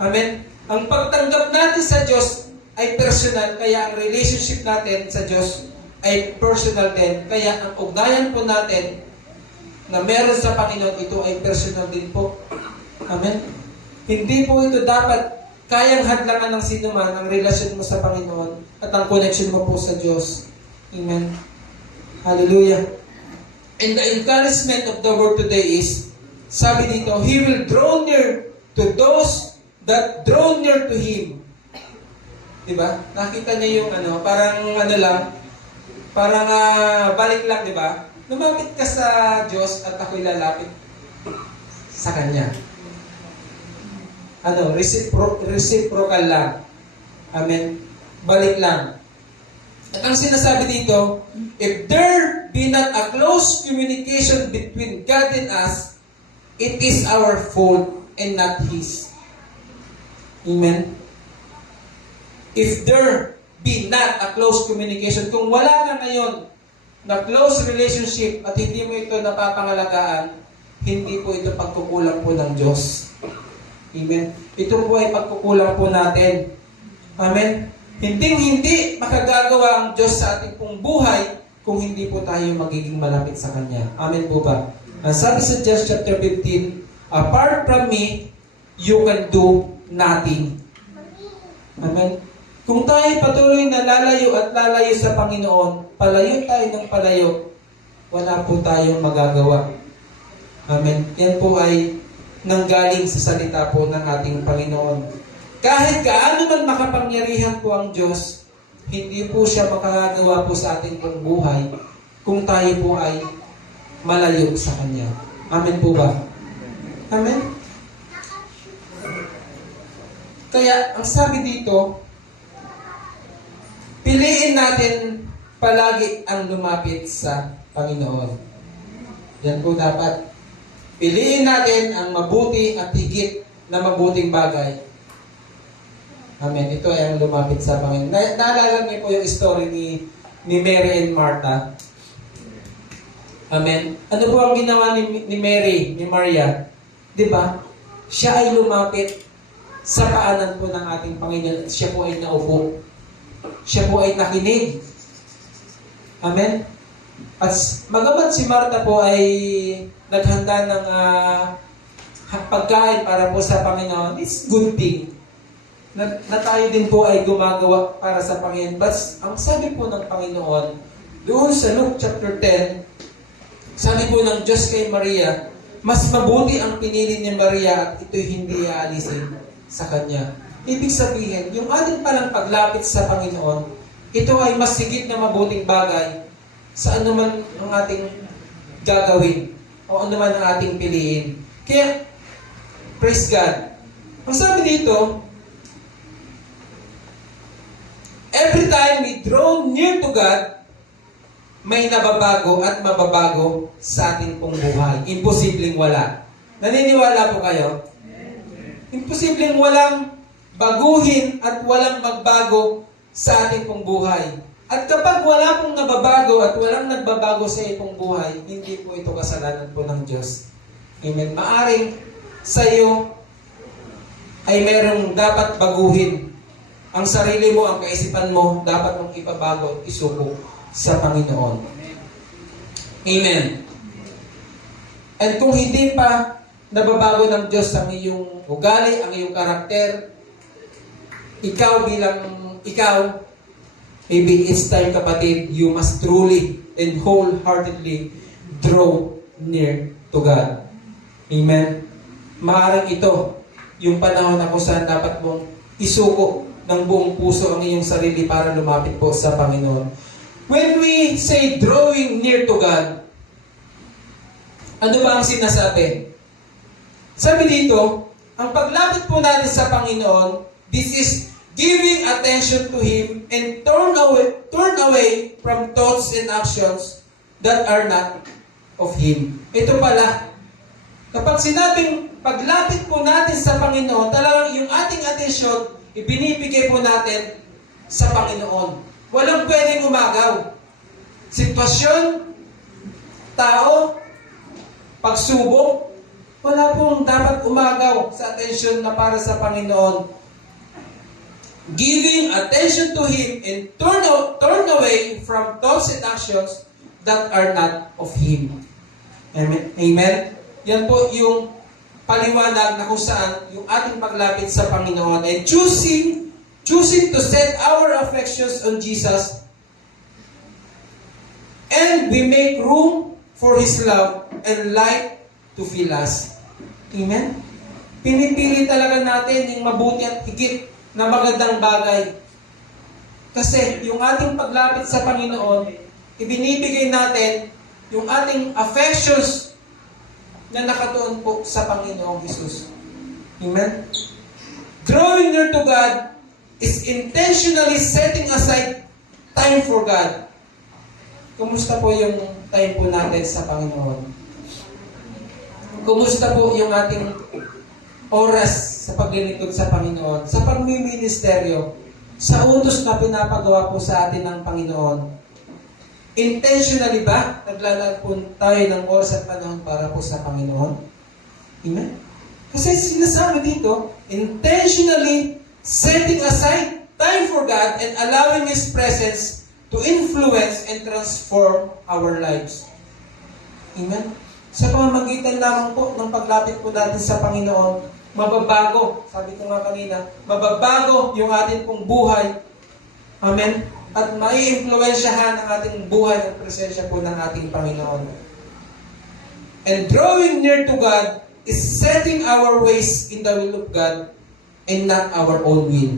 Amen. Ang pagtanggap natin sa Diyos ay personal, kaya ang relationship natin sa Diyos ay personal din. Kaya ang ugnayan po natin na meron sa Panginoon, ito ay personal din po. Amen? Hindi po ito dapat kayang hadlangan ng sino man ang relasyon mo sa Panginoon at ang connection mo po sa Diyos. Amen? Hallelujah. And the encouragement of the word today is, sabi dito, He will draw near to those that draw near to Him. Diba? Nakita niyo yung parang balik lang, diba? Lumapit ka sa Diyos at ako'y lalapit sa Kanya. Reciprocal lang. Amen? Balik lang. At ang sinasabi dito, if there be not a close communication between God and us, it is our fault and not His. Amen? If there be not a close communication, kung wala ka ngayon na close relationship at hindi mo ito napapangalagaan, hindi po ito pagkukulang po ng Diyos. Amen? Ito po ay pagkukulang po natin. Amen? Hindi makagagawa ang Diyos sa ating pong buhay kung hindi po tayo magiging malapit sa Kanya. Amen po ba? Ang sabi sa John chapter 15, apart from me, you can do nothing. Amen? Kung tayo patuloy na lalayo at lalayo sa Panginoon, palayo tayo ng palayo, wala po tayong magagawa. Amen? Yan po ay nanggaling sa salita po ng ating Panginoon. Kahit gaano man makapangyarihan po ang Diyos, hindi po siya makagagawa po sa ating pong buhay kung tayo po ay malayo sa Kanya. Amen po ba? Amen? Kaya, ang sabi dito, piliin natin palagi ang lumapit sa Panginoon. Yan po dapat. Piliin natin ang mabuti at higit na mabuting bagay. Amen. Ito ay ang lumapit sa Panginoon. Naalala niyo po yung story ni Mary and Martha. Amen. Ano po ang ginawa ni Mary, ni Maria? Di ba? Siya ay lumapit sa paanan po ng ating Panginoon at siya po ay naupo. Siya po ay nakinig. Amen. At magamat si Martha po ay naghanda ng pagkain para po sa Panginoon, it's good thing na tayo din po ay gumagawa para sa Panginoon. But ang sabi po ng Panginoon, doon sa Luke chapter 10, sabi po ng Diyos kay Maria, mas mabuti ang pinili ni Maria at ito'y hindi aalisin sa Kanya. Ibig sabihin, yung ating palang paglapit sa Panginoon, ito ay mas higit na mabuting bagay sa anuman ang ating gagawin o anuman ang ating piliin. Kaya, praise God. Ang sabi dito, every time we draw near to God, may nababago at mababago sa ating pong buhay. Imposibleng wala. Naniniwala po kayo? Imposibleng walang baguhin at walang magbago sa ating pong buhay. At kapag wala pong nababago at walang nagbabago sa iyong buhay, hindi po ito kasalanan po ng Diyos. Amen. Maaring sa iyo ay merong dapat baguhin. Ang sarili mo, ang kaisipan mo, dapat mong ipabago at isuko sa Panginoon. Amen. And kung hindi pa nababago ng Diyos ang iyong ugali, ang iyong karakter, ikaw maybe it's time, kapatid, you must truly and wholeheartedly draw near to God. Amen. Maaaring ito, yung panahon na kung saan dapat mong isuko ng buong puso ang iyong sarili para lumapit po sa Panginoon. When we say drawing near to God, ano ba ang sinasabi? Sabi dito, ang paglapit po natin sa Panginoon, this is giving attention to Him and turn away from thoughts and actions that are not of Him. Ito pala, kapag sinabing paglapit po natin sa Panginoon, talagang yung ating atensyon, ibinibigay po natin sa Panginoon. Walang pwedeng umagaw. Sitwasyon, tao, pagsubok, wala pong dapat umagaw sa atensyon na para sa Panginoon. Giving attention to Him and turn away from thoughts and actions that are not of Him. Amen? Amen? Yan po yung paliwanag na kung saan yung ating paglapit sa Panginoon and choosing to set our affections on Jesus, and we make room for His love and light to fill us. Amen? Pinipili talaga natin yung mabuti at higit na magandang bagay. Kasi yung ating paglapit sa Panginoon, ibinibigay natin yung ating affections na nakatuon po sa Panginoong Jesus. Amen? Drawing near to God is intentionally setting aside time for God. Kumusta po yung time po natin sa Panginoon? Kumusta po yung ating oras sa paglilingkod sa Panginoon? Sa pagmiministeryo, sa utos na pinapagawa po sa atin ng Panginoon. Intentionally ba naglalaan po tayo ng oras at panahon para po sa Panginoon? Amen? Kasi sinasabi dito, intentionally setting aside time for God and allowing His presence to influence and transform our lives. Amen? Sa pamamagitan lamang po ng paglapit po natin sa Panginoon, mababago, sabi ko nga kanina, mababago yung ating pong buhay. Amen? At mai-impluensyahan ang ating buhay ng presensya po ng ating Panginoon. And drawing near to God is setting our ways in the will of God and not our own will.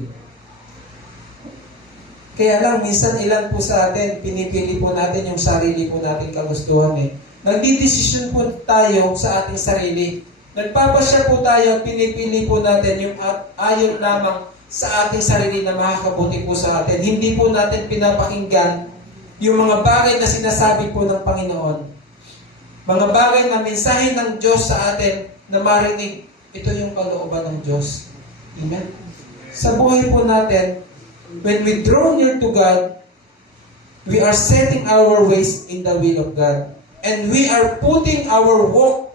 Kaya lang, minsan ilan po sa atin, pinipili po natin yung sarili po nating kagustuhan eh. Nagdidesisyon po tayo sa ating sarili. Nagpapasya po tayo, pinipili po natin yung ayon lamang sa ating sarili na makakabuti po sa atin. Hindi po natin pinapakinggan yung mga bagay na sinasabi po ng Panginoon. Mga bagay na mensahe ng Diyos sa atin na marinig, ito yung kalooban ng Diyos. Amen? sa buhay po natin, when we draw near to God, we are setting our ways in the will of God. And we are putting our walk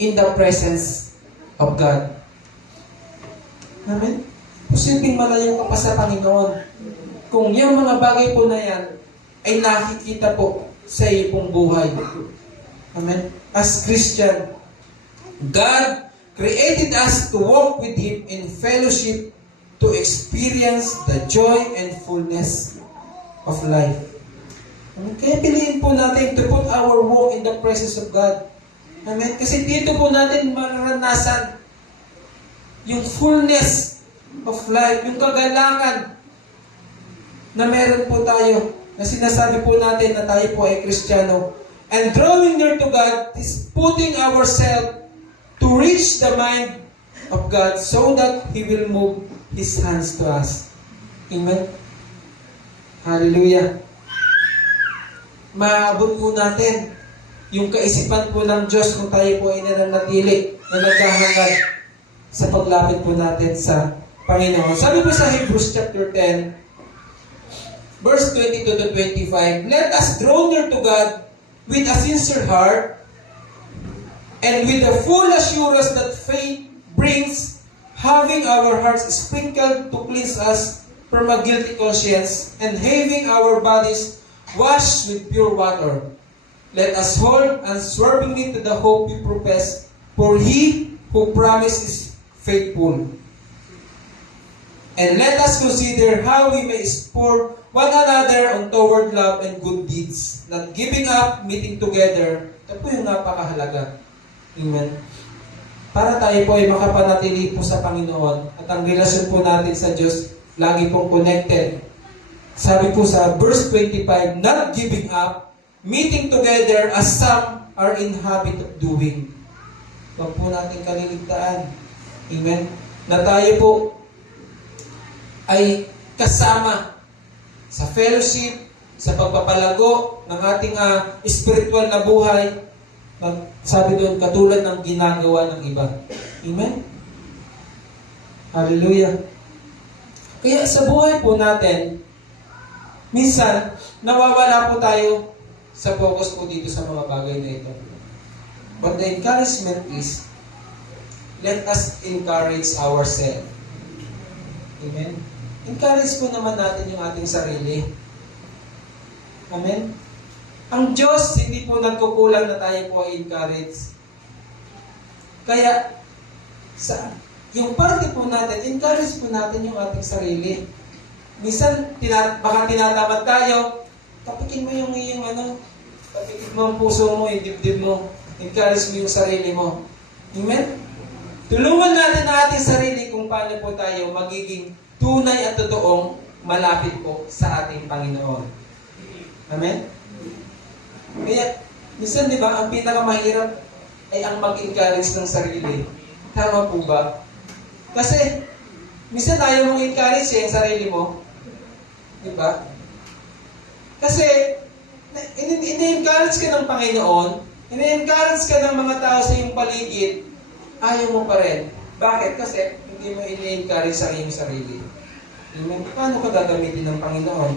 in the presence of God. Amen? Posibleng malayo ka pa sa Panginoon. Kung yung mga bagay po na yan ay nakikita po sa iyo pong buhay. Amen? As Christian, God created us to walk with Him in fellowship to experience the joy and fullness of life. Amen? Kaya piliin po natin to put our walk in the presence of God. Amen? Kasi dito po natin mararanasan yung fullness of life, yung kagalakan na meron po tayo, na sinasabi po natin na tayo po ay Kristiyano. And drawing near to God is putting ourselves to reach the mind of God so that He will move His hands to us. Amen? Hallelujah. Maabot po natin yung kaisipan po ng Diyos kung tayo po ay nananatili na naghahangad sa paglapit po natin sa Panginoon. Sabi po sa Hebrews chapter 10, verse 22 to 25, let us draw near to God with a sincere heart and with the full assurance that faith brings, having our hearts sprinkled to cleanse us from a guilty conscience and having our bodies washed with pure water. Let us hold unswervingly to the hope we profess, for He who promised is faithful. And let us consider how we may spur one another on toward love and good deeds, not giving up, meeting together. Ito po yung napakahalaga. Amen. Para tayo po ay makapanatili po sa Panginoon at ang relasyon po natin sa Diyos lagi pong connected. Sabi po sa verse 25, not giving up, meeting together as some are in habit of doing. Huwag po natin kaliligtaan. Amen. Na tayo po ay kasama sa fellowship, sa pagpapalago ng ating spiritual na buhay. Sabi doon, katulad ng ginagawa ng iba. Amen? Hallelujah. Kaya sa buhay po natin, minsan, nawawala po tayo sa focus po dito sa mga bagay na ito. But the encouragement is, let us encourage ourselves. Amen? Encourage po naman natin yung ating sarili. Amen? Ang Diyos, hindi po nagkukulang na tayo po ay encourage. Kaya, yung parte po natin, encourage po natin yung ating sarili. Minsan, baka tinatamad tayo, tapikin mo yung iyong tapikin mo ang puso mo, yung dibdib mo. Encourage mo yung sarili mo. Amen? Tulungan natin ang ating sarili kung paano po tayo magiging tunay at totoong malapit po sa ating Panginoon. Amen? Kaya, minsan di ba, ang pinakamahirap ay ang mag-encourage ng sarili. Tama po ba? Kasi, minsan ayaw mong encourage yung sarili mo. Di ba? Kasi, ini-encourage ka ng Panginoon, ini-encourage ka ng mga tao sa iyong paligid, ayaw mo pa rin. Bakit? Kasi, hindi mo ini-encourage sa iyong sarili. Amen? Paano ka gagamitin ng Panginoon?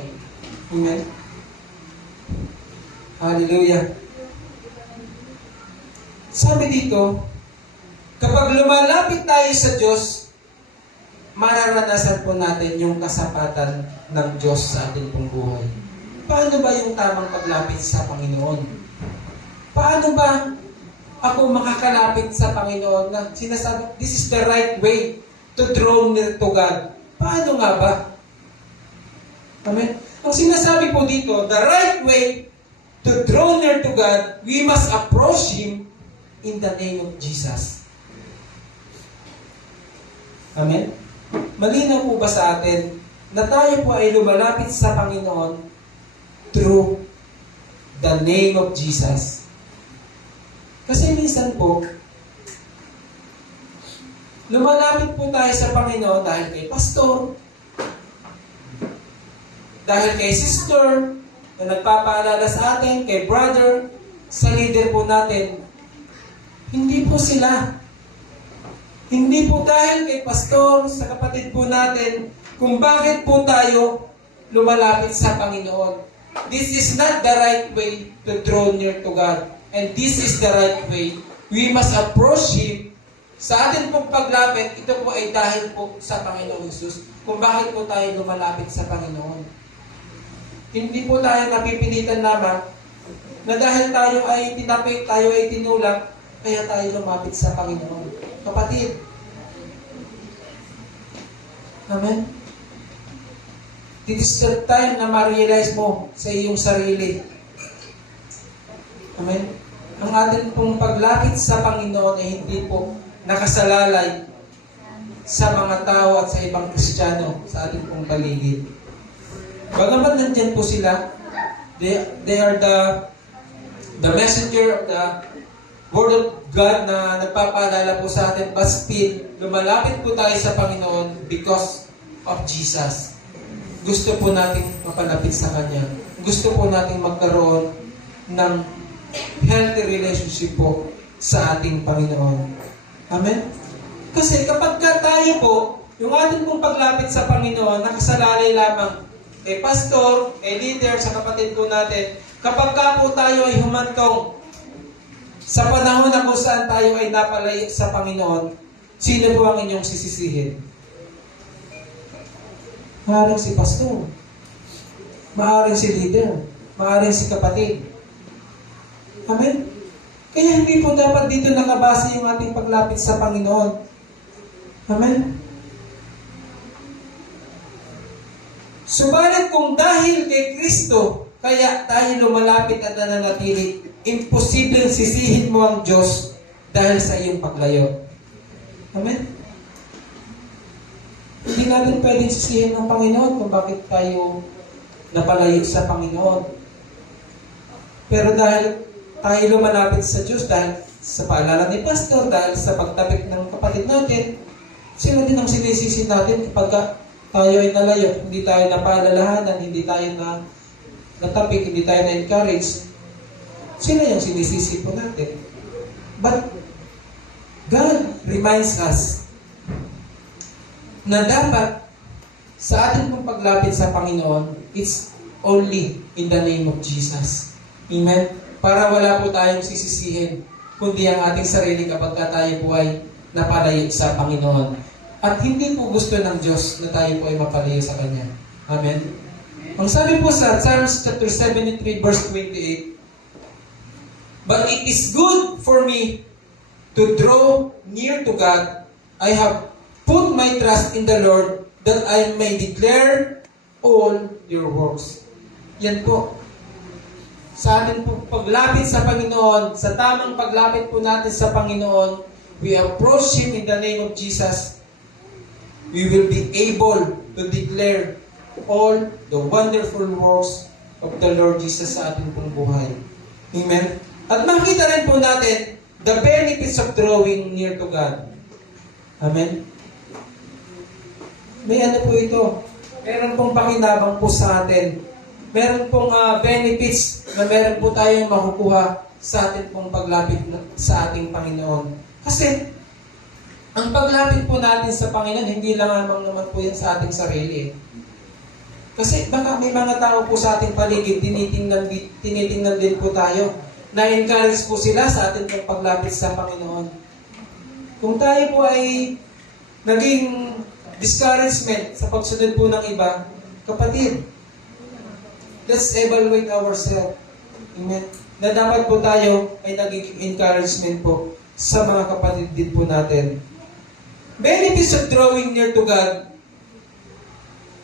Amen? Hallelujah. Sabi dito, kapag lumalapit tayo sa Diyos, mararanasan po natin yung kasapatan ng Diyos sa ating pong buhay. Paano ba yung tamang paglapit sa Panginoon? Paano ba ako makakalapit sa Panginoon na sinasabi, this is the right way to draw near to God? Paano nga ba? Amen? Ang sinasabi po dito, the right way to draw near to God, we must approach Him in the name of Jesus. Amen? Malinaw po ba sa atin na tayo po ay lumalapit sa Panginoon through the name of Jesus? Kasi minsan po, lumalapit po tayo sa Panginoon dahil kay pastor, dahil kay sister, na nagpapaalala sa atin, kay brother, sa leader po natin. Hindi po sila. Hindi po dahil kay pastor, sa kapatid po natin, kung bakit po tayo lumalapit sa Panginoon. This is not the right way to draw near to God. And this is the right way. We must approach Him. Sa atin pong paglapit, ito po ay dahil po sa Panginoon Jesus. Kung bakit po tayo lumalapit sa Panginoon. Hindi po tayo napipilitan lamang na dahil tayo ay tinapik, tayo ay tinulak, kaya tayo lumapit sa Panginoon. Kapatid. Amen? It is the time na ma-realize mo sa iyong sarili. Amen? Ang ating pong paglapit sa Panginoon ay hindi po nakasalalay sa mga tao at sa ibang Kristiyano sa ating pong paligid. Bagamat nandyan po sila, they are the messenger of the Word of God na nagpapaalala po sa atin, but still, lumalapit po tayo sa Panginoon because of Jesus. Gusto po nating mapalapit sa Kanya. Gusto po nating magkaroon ng healthy relationship po sa ating Panginoon. Amen? Kasi kapag tayo po, yung ating pong paglapit sa Panginoon, nakasalalay lamang kay pastor, kay leader, sa kapatid po natin, kapag ka po tayo ay humantong sa panahon na kung saan tayo ay napalayo sa Panginoon, sino po ang inyong sisisihin? Maaaring si pastor, maaaring si leader, maaaring si kapatid. Amen? Kaya hindi po dapat dito nakabase yung ating paglapit sa Panginoon. Amen? Subalit kung dahil kay Kristo, kaya tayo lumalapit at nananatili, imposibleng sisihin mo ang Diyos dahil sa iyong paglayo. Amen? Hindi natin pwedeng sisihin ng Panginoon kung bakit tayo napalayo sa Panginoon. Pero dahil tayo lumalapit sa Diyos, dahil sa paalala ni Pastor, dahil sa pagtapik ng kapatid natin, sila din ang sinisisi natin kapag tayo ay nalayo, hindi tayo napaalalahanan, hindi tayo natapik, hindi tayo na-encourage. Sila yung sinisisi po natin. But God reminds us na dapat sa ating pong paglapit sa Panginoon, it's only in the name of Jesus. Amen? Para wala po tayong sisisihin, kundi ang ating sarili kapag tayo po ay napalayo sa Panginoon. At hindi po gusto ng Diyos na tayo po ay mapalayo sa Kanya. Amen? Ang sabi po sa Psalms chapter 73 verse 28, "But it is good for me to draw near to God. I have put my trust in the Lord that I may declare all your works." Yan po. Sa ating paglapit sa Panginoon, sa tamang paglapit po natin sa Panginoon, we approach Him in the name of Jesus. We will be able to declare all the wonderful works of the Lord Jesus sa ating pong buhay. Amen? At makita rin po natin the benefits of drawing near to God. Amen? May ano po ito? Meron pong pakinabang po sa atin. Meron pong benefits na meron po tayong makukuha sa atin pong paglapit sa ating Panginoon. Kasi, ang paglapit po natin sa Panginoon, hindi lang naman po yan sa ating sarili. Kasi baka may mga tao po sa ating paligid, tinitingnan din po tayo. Na-encourage po sila sa ating pong paglapit sa Panginoon. Kung tayo po ay naging discouragement sa pagsunod po ng iba, kapatid, let's evaluate ourselves. Amen. Na dapat po tayo ay naging encouragement po sa mga kapatid din po natin. Benefits of drawing near to God.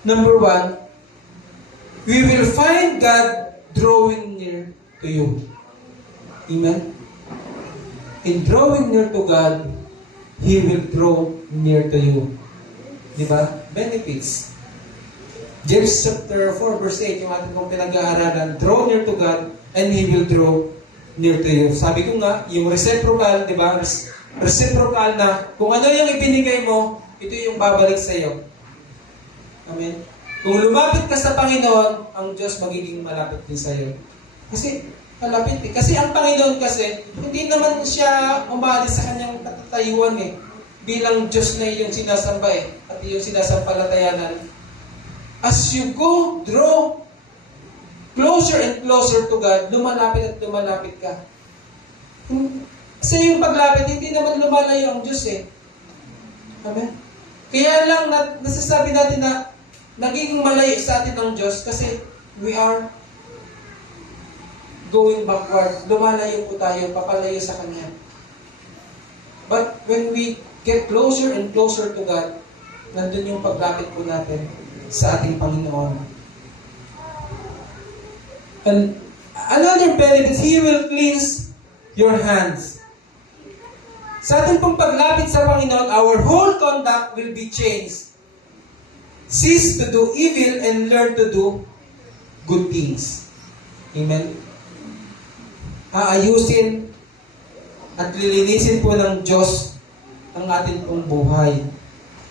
Number 1, we will find God drawing near to you. Amen. In drawing near to God, He will draw near to you. Diba? Benefits. James chapter 4 verse 8, yung ating kong pinag-aaralan, draw near to God and He will draw near to you. Sabi ko nga, yung reciprocal, di ba? Reciprocal na, kung ano yung ibinigay mo, ito yung babalik sa iyo. Amen? Kung lumapit ka sa Panginoon, ang Diyos magiging malapit din sa iyo. Kasi, malapit eh. Kasi ang Panginoon kasi, hindi naman siya umalis sa kanyang katatayuan eh. bilang Diyos na iyong sinasamba at iyong sinasampalatayanan. As you draw closer and closer to God, lumalapit at lumalapit ka. Sa iyong paglapit, hindi naman lumalayo ang Diyos Amen? Kaya lang nasasabi natin na naging malayo sa atin ang Diyos kasi we are going backward. Lumalayo po tayo, papalayo sa Kanya. But when we get closer and closer to God, nandun yung paglapit po natin sa ating Panginoon. And another benefit, He will cleanse your hands. Sa ating pong paglapit sa Panginoon, our whole conduct will be changed. Cease to do evil and learn to do good things. Amen? Aayusin at lilinisin po ng Diyos ang ating pong buhay.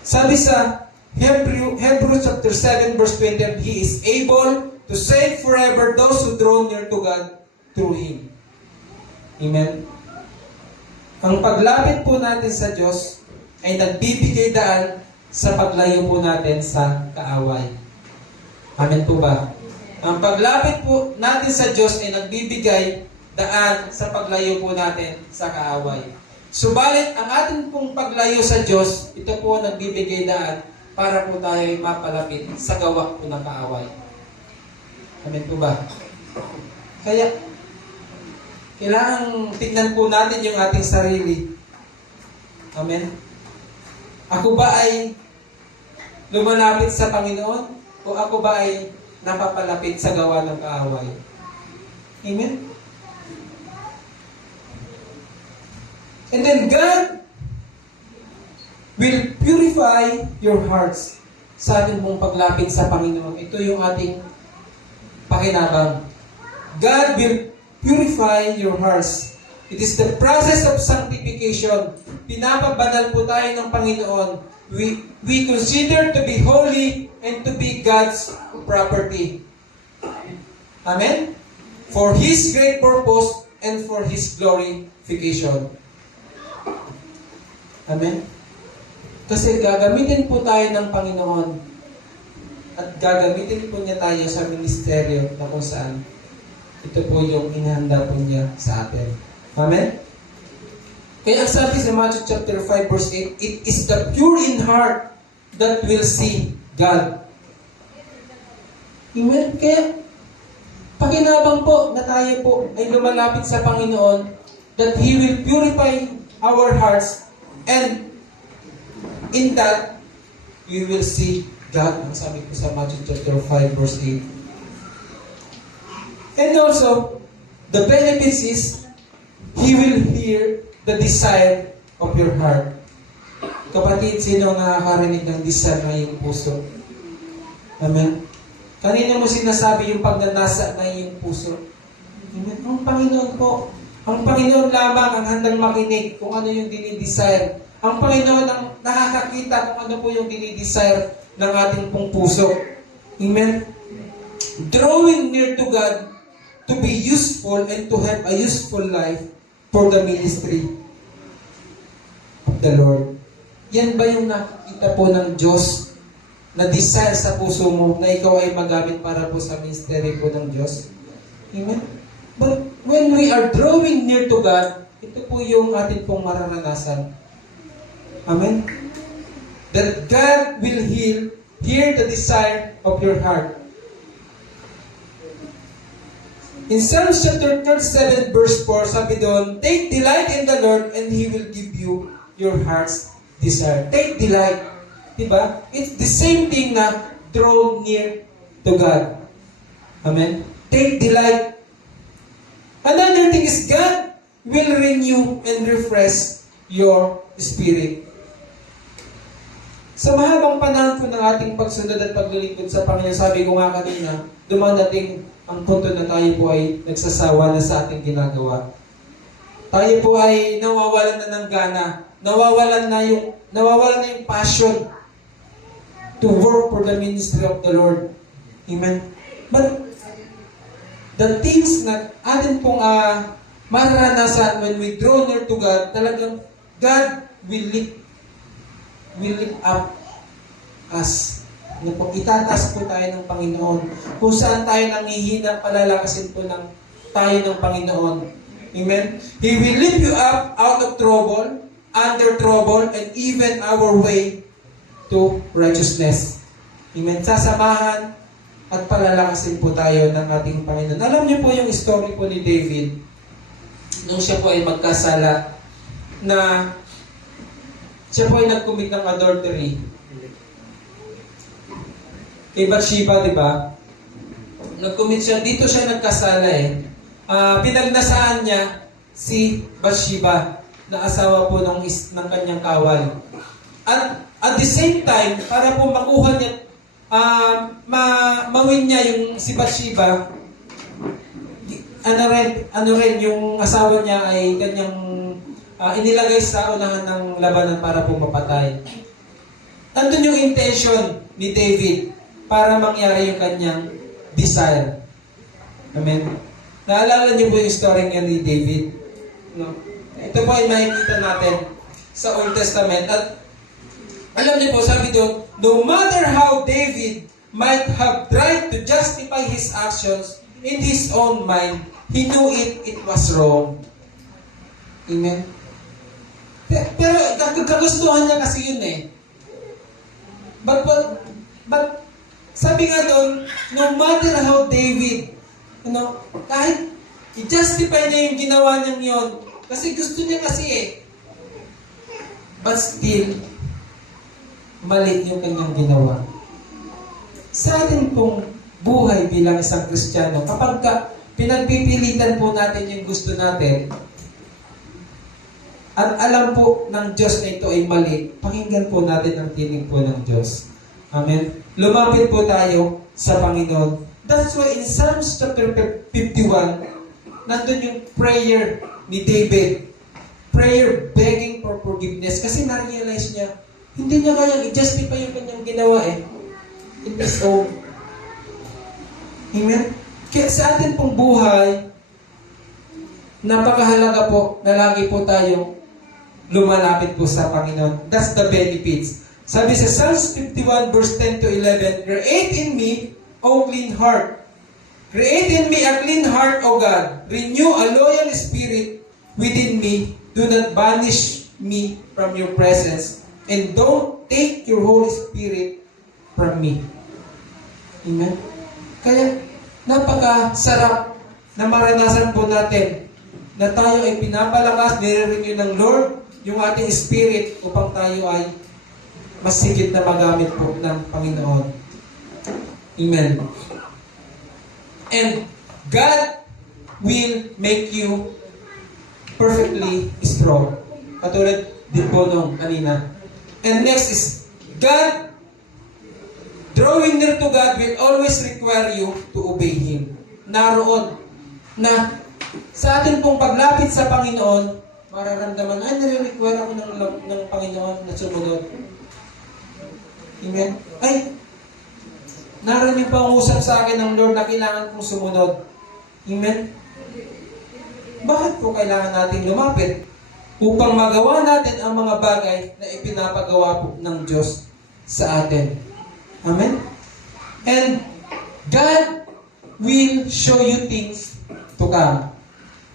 Sabi sa Hebrews chapter 7 verse 20, He is able to save forever those who draw near to God through Him. Amen? Ang paglapit po natin sa Diyos ay nagbibigay daan sa paglayo po natin sa kaaway. Amen po ba? Ang paglapit po natin sa Diyos ay nagbibigay daan sa paglayo po natin sa kaaway. Subalit, ang ating pong paglayo sa Diyos, ito po nagbibigay daan para po tayo mapalapit sa gawa po ng kaaway. Amen po ba? Kaya, kailangan tignan po natin yung ating sarili. Amen? Ako ba ay lumalapit sa Panginoon? O ako ba ay napapalapit sa gawa ng kaaway? Amen? And then God will purify your hearts sa ating mong paglapit sa Panginoon. Ito yung ating pakinabang. God will purify your hearts. It is the process of sanctification. Pinapabanal po tayo ng Panginoon. We consider to be holy and to be God's property. Amen? For His great purpose and for His glorification. Amen? Kasi gagamitin po tayo ng Panginoon at gagamitin po niya tayo sa ministeryo na kung saan ito po yung inihanda po niya sa atin. Amen? Kaya ang sabi sa Matthew chapter 5 verse 8, it is the pure in heart that will see God. Amen? Kaya pakinabang po na tayo po ay lumalapit sa Panginoon that He will purify our hearts and in that you will see God. Ang sabi ko sa Matthew chapter 5 verse 8. And also, the benefits is, He will hear the desire of your heart. Kapatid, sino ang nakakarinig ng desire ng iyong puso? Amen? Kanina mo sinasabi yung pagnanasa ng iyong puso? Amen? Ang Panginoon po. Ang Panginoon lamang ang handang makinig kung ano yung dinidesire. Ang Panginoon ang nakakakita kung ano po yung dinidesire ng ating pong puso. Amen? Drawing near to God to be useful and to have a useful life for the ministry of the Lord. Yan ba yung nakikita po ng Diyos na desire sa puso mo na ikaw ay magamit para po sa ministry po ng Diyos? Amen? But when we are drawing near to God, ito po yung atin pong mararanasan. Amen? That God will hear the desire of your heart. In Psalms chapter 37 verse 4, sabi doon, take delight in the Lord and He will give you your heart's desire. Take delight. Diba? It's the same thing na draw near to God. Amen? Take delight. Another thing is God will renew and refresh your spirit. Sa mahabang panahon po ng ating pagsunod at paglilingkod sa Panginoon, sabi ko nga kanina, dumadating ang punto na tayo po ay nagsasawa na sa ating ginagawa. Tayo po ay nawawalan na ng gana, nawawalan na yung passion to work for the ministry of the Lord. Amen. But the things na atin pong mararanasan when we draw near to God, talagang God will lift will lift up us. Ano po, itataas po tayo ng Panginoon. Kung saan tayo nanghihina, palalakasin po tayo ng Panginoon. Amen? He will lift you up out of trouble, under trouble, and even our way to righteousness. Amen? Sasamahan at palalakasin po tayo ng ating Panginoon. Alam niyo po yung story po ni David, nung siya po ay magkasala, na siya po ay nag-commit ng adultery. Kay Bathsheba, di ba? Nag-commit siya, dito siya nagkasala eh. Pinagnasaan niya si Bathsheba, na asawa po ng kanyang kawal. At the same time, para po makuha niya, mawin niya yung si Bathsheba, ano rin, yung asawa niya ay kanyang inilagay sa unahan ng labanan para po mapatay. Nandun yung intention ni David para mangyari yung kanyang desire. Amen? Naalala niyo po yung story niya ni David? No? Ito po ay makikita natin sa Old Testament. At alam niyo po, sabi doon, no matter how David might have tried to justify his actions in his own mind, he knew it was wrong. Amen? Pero kagustuhan niya kasi yun eh. But sabi nga doon, no matter how David, kahit i-justify niya yung ginawa niyang yun, kasi gusto niya kasi eh. But still, mali yung kanyang ginawa. Sa atin pong buhay bilang isang Kristiyano, kapag pinagpipilitan po natin yung gusto natin, at alam po ng Diyos na ito ay mali, pakinggan po natin ang tinig po ng Diyos. Amen? Lumapit po tayo sa Panginoon. That's why in Psalms chapter 51, nandun yung prayer ni David. Prayer begging for forgiveness. Kasi na-realize niya, hindi niya kayang i-justify yung kanyang ginawa eh. In his own. Amen? Kaya sa atin pong buhay, napakahalaga po na lagi po tayo lumalapit po sa Panginoon. That's the benefits. Sabi sa Psalms 51 verse 10 to 11, create in me, O clean heart. Create in me a clean heart, O God. Renew a loyal spirit within me. Do not banish me from your presence. And don't take your Holy Spirit from me. Amen? Kaya, napakasarap na maranasan po natin na tayo ay pinapalakas, nire-renew ng Lord yung ating spirit upang tayo ay mas higit na magamit po ng Panginoon. Amen. And God will make you perfectly strong. Katulad din po nung kanina. And next is, God, drawing near to God will always require you to obey Him. Naroon na sa atin pong paglapit sa Panginoon, mararamdaman, ay, nire-require ako ng Panginoon na sumunod. Amen? Ay, naroon yung pangusap sa akin ng Lord na kailangan kong sumunod. Amen? Bakit po kailangan natin lumapit? Upang magawa natin ang mga bagay na ipinapagawa po ng Diyos sa atin. Amen? And God will show you things to come.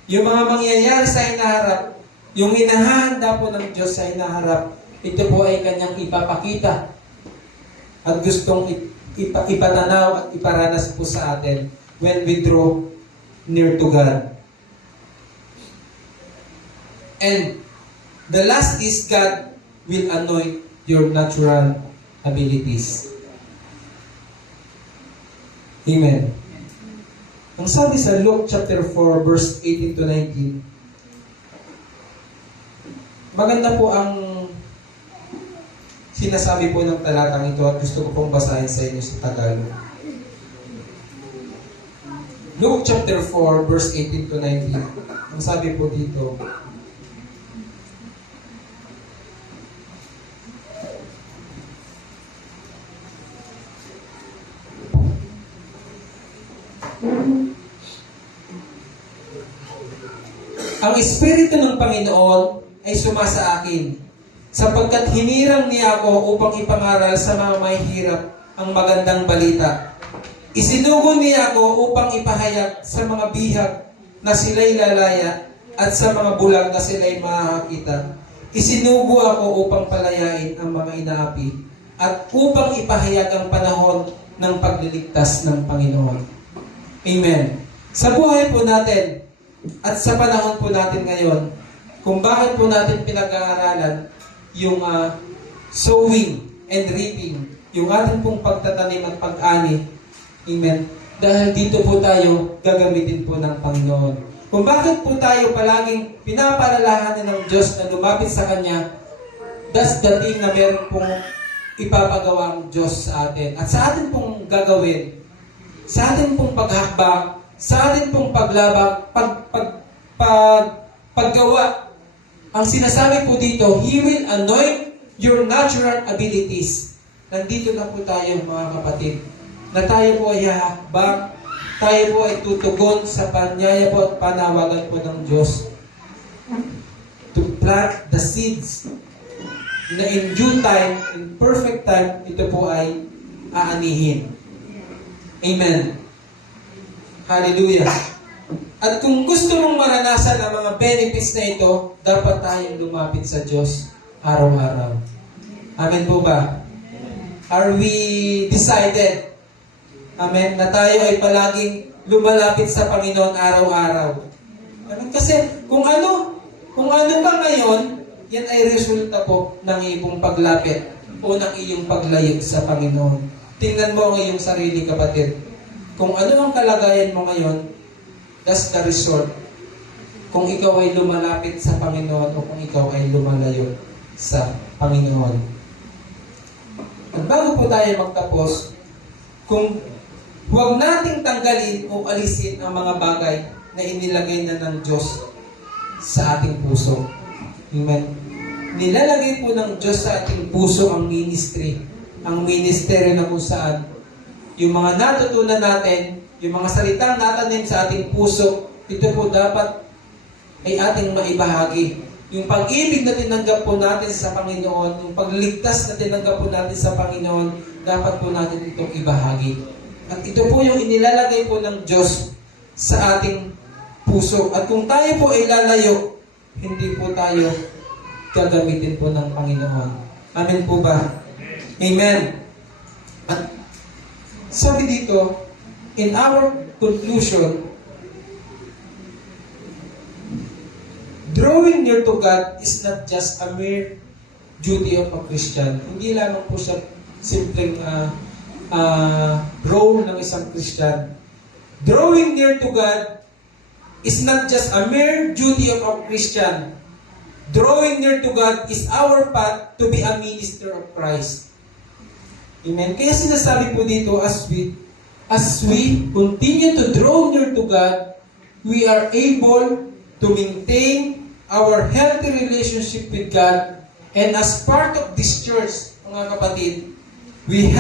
Yung mga mangyayari sa hinaharap, yung inahanda po ng Diyos sa hinaharap, ito po ay kanyang ipapakita at gustong ipatanaw at iparanas po sa atin when we draw near to God. And the last is God will anoint your natural abilities. Amen. Ang sabi sa Luke chapter 4 verse 18 to 19, maganda po ang sinasabi po ng talatang ito at gusto ko pong basahin sa inyo sa Tagalog. Luke chapter 4 verse 18 to 19. Ang sabi po dito, ang Espiritu ng Panginoon ay sumasa akin sapagkat hinirang niya ako upang ipangaral sa mga mahihirap ang magandang balita. Isinugo niya ako upang ipahayag sa mga bihag na sila'y lalaya at sa mga bulag na sila'y makakakita. Isinugo ako upang palayain ang mga inaapi at upang ipahayag ang panahon ng pagliligtas ng Panginoon. Amen. Sa buhay po natin at sa panahon po natin ngayon, kung bakit po natin pinag-aaralan yung sowing and reaping, yung ating pong pagtatanim at pag-ani. Amen. Dahil dito po tayo gagamitin po ng Panginoon. Kung bakit po tayo palaging pinapaalalahanan ng Diyos na lumapit sa Kanya, that's the thing na meron pong ipapagawa ang Diyos sa atin. At sa atin pong gagawin, sa atin pong paghakbang, sa atin pong paglabang, paggawa. Ang sinasabi po dito, He will anoint your natural abilities. Nandito na po tayo mga kapatid, na tayo po ay hahakbang, tayo po ay tutugon sa panyaya po at panawagan po ng Diyos to plant the seeds na in due time, in perfect time, ito po ay aanihin. Amen. Hallelujah. At kung gusto mong maranasan ang mga benefits na ito, dapat tayong lumapit sa Diyos araw-araw. Amen po ba? Are we decided? Amen. Na tayo ay palaging lumalapit sa Panginoon araw-araw. Amen. Kasi kung ano ba ngayon, yan ay resulta po ng iyong paglapit o ng iyong paglayo sa Panginoon. Tingnan mo ang iyong sarili, kapatid. Kung ano ang kalagayan mo ngayon, that's the result. Kung ikaw ay lumalapit sa Panginoon o kung ikaw ay lumalayo sa Panginoon. At bago po tayo magtapos, kung huwag nating tanggalin o alisin ang mga bagay na inilagay na ng Diyos sa ating puso. Amen. Nilalagay po ng Diyos sa ating puso ang ministry. Ang ministeryo na kung saan yung mga natutunan natin, yung mga salitang natanim sa ating puso, ito po dapat ay ating maibahagi. Yung pag-ibig na tinanggap po natin sa Panginoon, yung pagligtas na tinanggap po natin sa Panginoon, dapat po natin itong ibahagi. At ito po yung inilalagay po ng Diyos sa ating puso. At kung tayo po ay lalayo, hindi po tayo gagamitin po ng Panginoon. Amen po ba? Amen. At sabi dito, in our conclusion, drawing near to God is not just a mere duty of a Christian. Hindi lamang po siya simpleng role ng isang Christian. Drawing near to God is not just a mere duty of a Christian. Drawing near to God is our path to be a minister of Christ. Amen. Kaya sinasabi po dito, as we continue to draw near to God, we are able to maintain our healthy relationship with God. And as part of this church, mga kapatid, we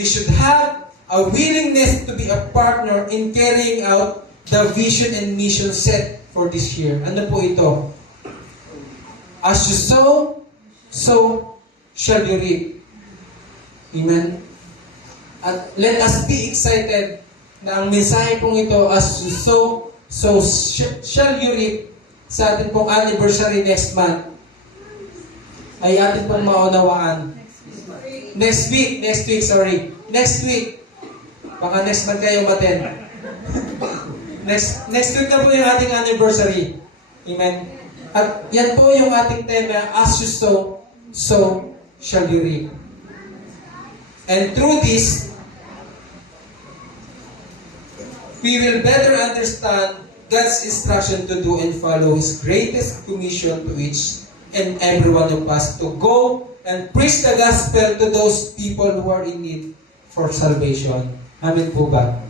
should have a willingness to be a partner in carrying out the vision and mission set for this year. Ano po ito? As you sow, so shall you reap. Amen. At let us be excited na ang mensahe pong ito, as you sow, so shall you reap, sa atin pong anniversary next month, ay atin pong maunawaan. Next week. Next week. Baka next month kayo maten. Next week na po yung ating anniversary. Amen. At yan po yung ating tema, as you sow, so shall you reap. And through this, we will better understand God's instruction to do and follow His greatest commission to each and every one of us to go and preach the gospel to those people who are in need for salvation. Amen po ba?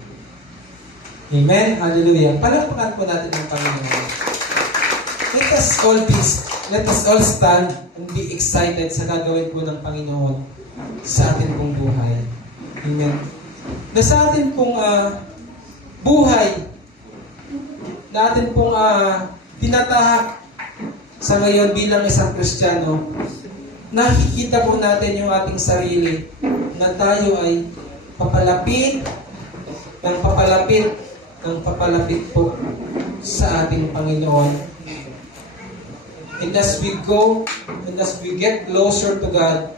Amen? Hallelujah. Palakpakan po natin ang Panginoon. Let us all stand and be excited sa gagawin po ng Panginoon sa atin pong buhay. Amen. Na sa atin pong buhay, na atin pong tinatahak sa ngayon bilang isang Kristiyano, nakikita po natin yung ating sarili na tayo ay papalapit po sa ating Panginoon. And as we go, and as we get closer to God,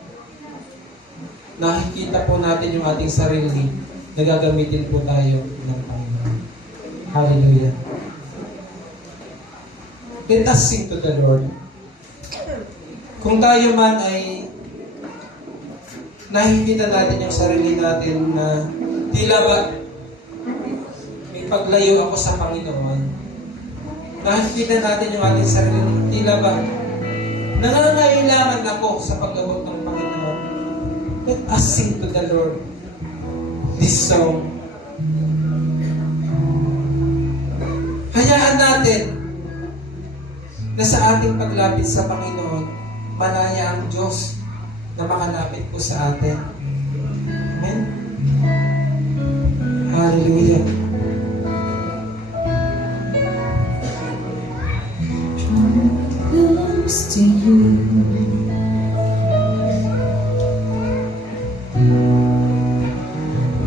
nakikita po natin yung ating sarili na gagamitin po tayo ng Panginoon. Hallelujah. Let us sing to the Lord. Kung tayo man ay nakikita natin yung sarili natin na tila ba may paglayo ako sa Panginoon, nakikita natin yung ating sarili na tila ba nangangailangan ako sa pag-abot ng Panginoon. Let us sing to the Lord this song. Hayaan natin na sa ating paglapit sa Panginoon, malaya ang Diyos na makalapit po sa atin. Amen? Hallelujah. Close to you.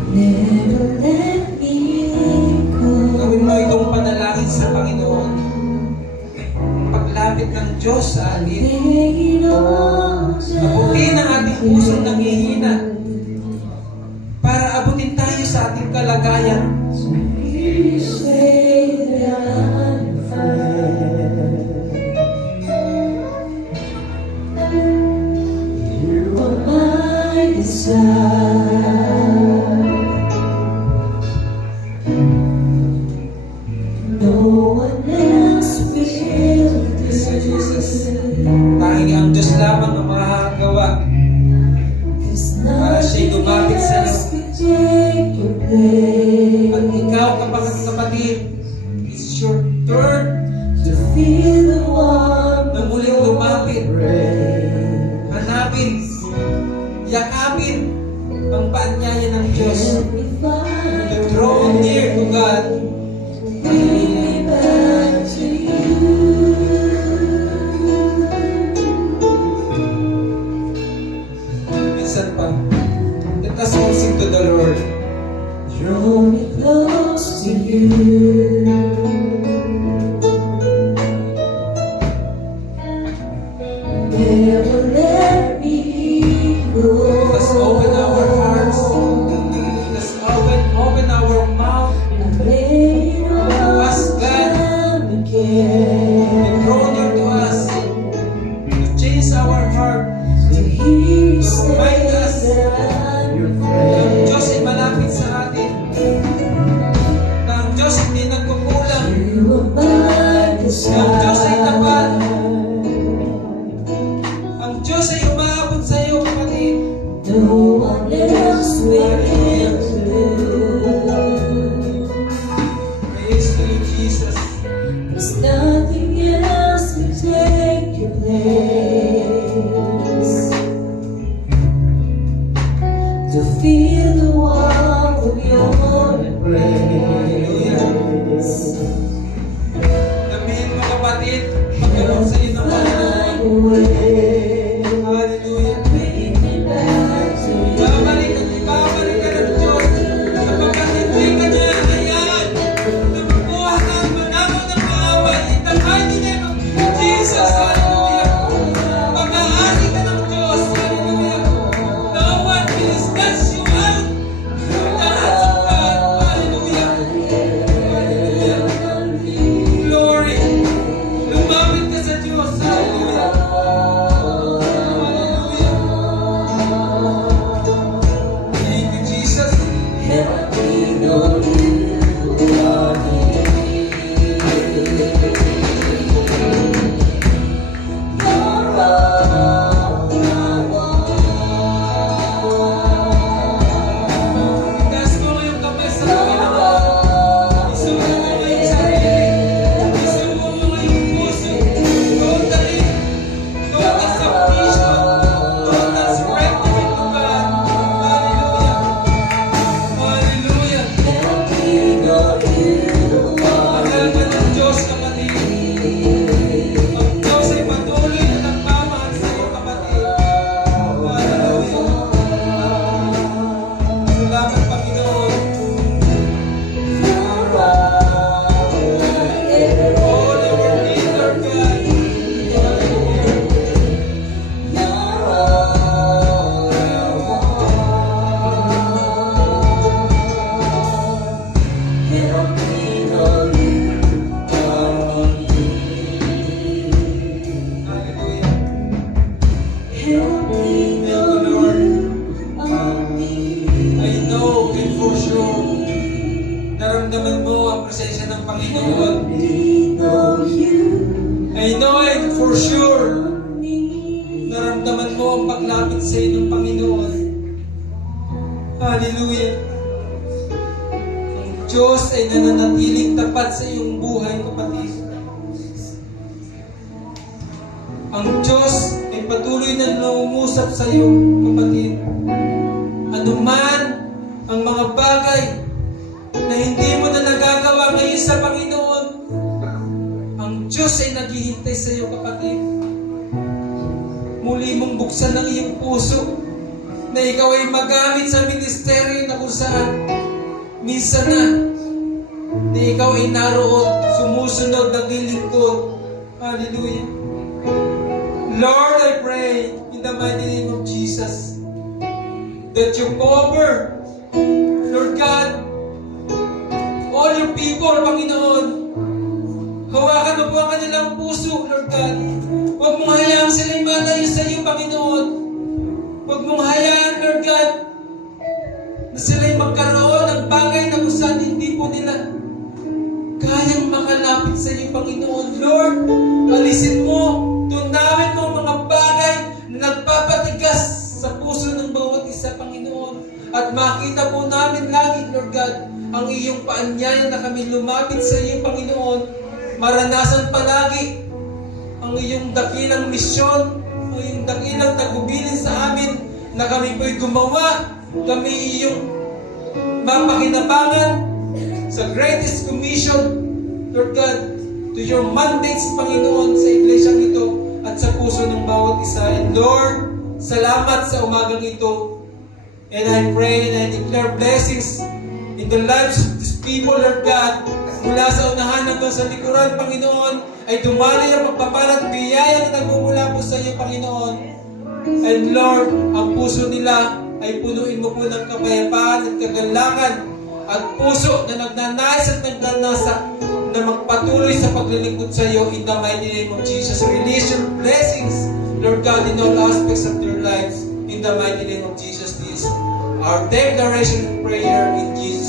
Never let me go. Gawin mo itong panalangin sa Panginoon. Paglapit ng Diyos sa atin, Lay it all abutin ang ating pusong nanghihina para abutin tayo sa ating kalagayan. You say that I'm fine. You are my desire. No one else will Jesus. do. Tanging ang Diyos lamang ang makakagawa. Para siya'y lumapit sa iyo. At ikaw, kapatid, it's your turn na muling lumapit. Hanapin, yakapin ang paanyaya ng Diyos. To draw near to God. Minsan pa, let us all sing to the Lord. Draw me close to you. Never let me go. Let us open our hearts. Let us open our mouth. Lay it all Ask God down again. to draw near to us. To change our heart. To hear you Remind say us that I'm your Na ang friend. Diyos ay malapit sa atin. Na ang Diyos hindi nagkukulang. You are my Na ang Diyos ay tapat. desire. Ang Diyos ay umaabot sa iyo, kapatid. No one else will do. Praise to you, Jesus. Cause nothing else will take your place. To feel the warmth of your embrace. Sabihin mo, kapatid, pagkaroon sa iyo ng Panginoon. Find a way. Hallelujah. Bring me back to you. Babalik at ibabalik ka ng Diyos. Sapagkat hindi ka niya hayaan na makuha ka ang manakaw ng kaaway. In the mighty name of Jesus. Hallelujah. Pag-aari ka ng Diyos. Hallelujah. No one will snatch you out from the hands of God. Hallelujah. Hallelujah. Glory. Lumapit ka sa Diyos. Hallelujah. Panginoon. I know it for sure. Naramdaman mo ang paglapit sa iyo ng Panginoon. Hallelujah. Ang Diyos ay nananatiling tapat sa iyong buhay, kapatid. Ang Diyos ay patuloy na nangungusap sa iyo, kapatid. Ano man ang mga bagay na hindi mo na nagagawa ngayon sa Panginoon, ang Diyos ay naghihintay sa iyo, kapatid. Muli mong buksan ang iyong puso na ikaw ay magamit sa ministeryo na kung saan minsan na ikaw ay naroon, sumusunod, naglilingkod. Hallelujah. Lord, I pray in the mighty name of Jesus that you cover, Lord God, all your people, Panginoon. Hawakan mo po ang kanilang puso, Lord God. Huwag mong hayaan sila'y malayo sa iyo, Panginoon. Huwag mong hayaan, Lord God, na sila'y magkaroon ng bagay na kung saan hindi po nila kayang makalapit sa iyo, Panginoon. Lord, alisin mo, tunawin mo ang mga bagay na nagpapatigas sa puso ng bawat isa, Panginoon. At makita po namin lagi, Lord God, ang iyong paanyaya na kami lumapit sa iyo, Panginoon. Maranasan palagi ang iyong dakilang misyon, ang iyong dakilang tagubilin sa amin na kami po'y gumawa, kami iyong mapakinabangan sa greatest commission, Lord God, to your mandates, Panginoon, sa iglesyang ito at sa puso ng bawat isa. And Lord, salamat sa umagang ito. And I pray and I declare blessings in the lives of these people, Lord God, mula sa unahan hanggang sa likuran, Panginoon, ay dumali ang magpapalat biyaya na nagmumula po sa iyo, Panginoon. And Lord, ang puso nila ay punuin mo po ng kapayapaan at kagalangan at puso na nagnanais at nagnanasa na magpatuloy sa paglilingkod sa iyo in the mighty name of Jesus. Release your blessings, Lord God, in all aspects of their lives in the mighty name of Jesus. This is our declaration and prayer in Jesus'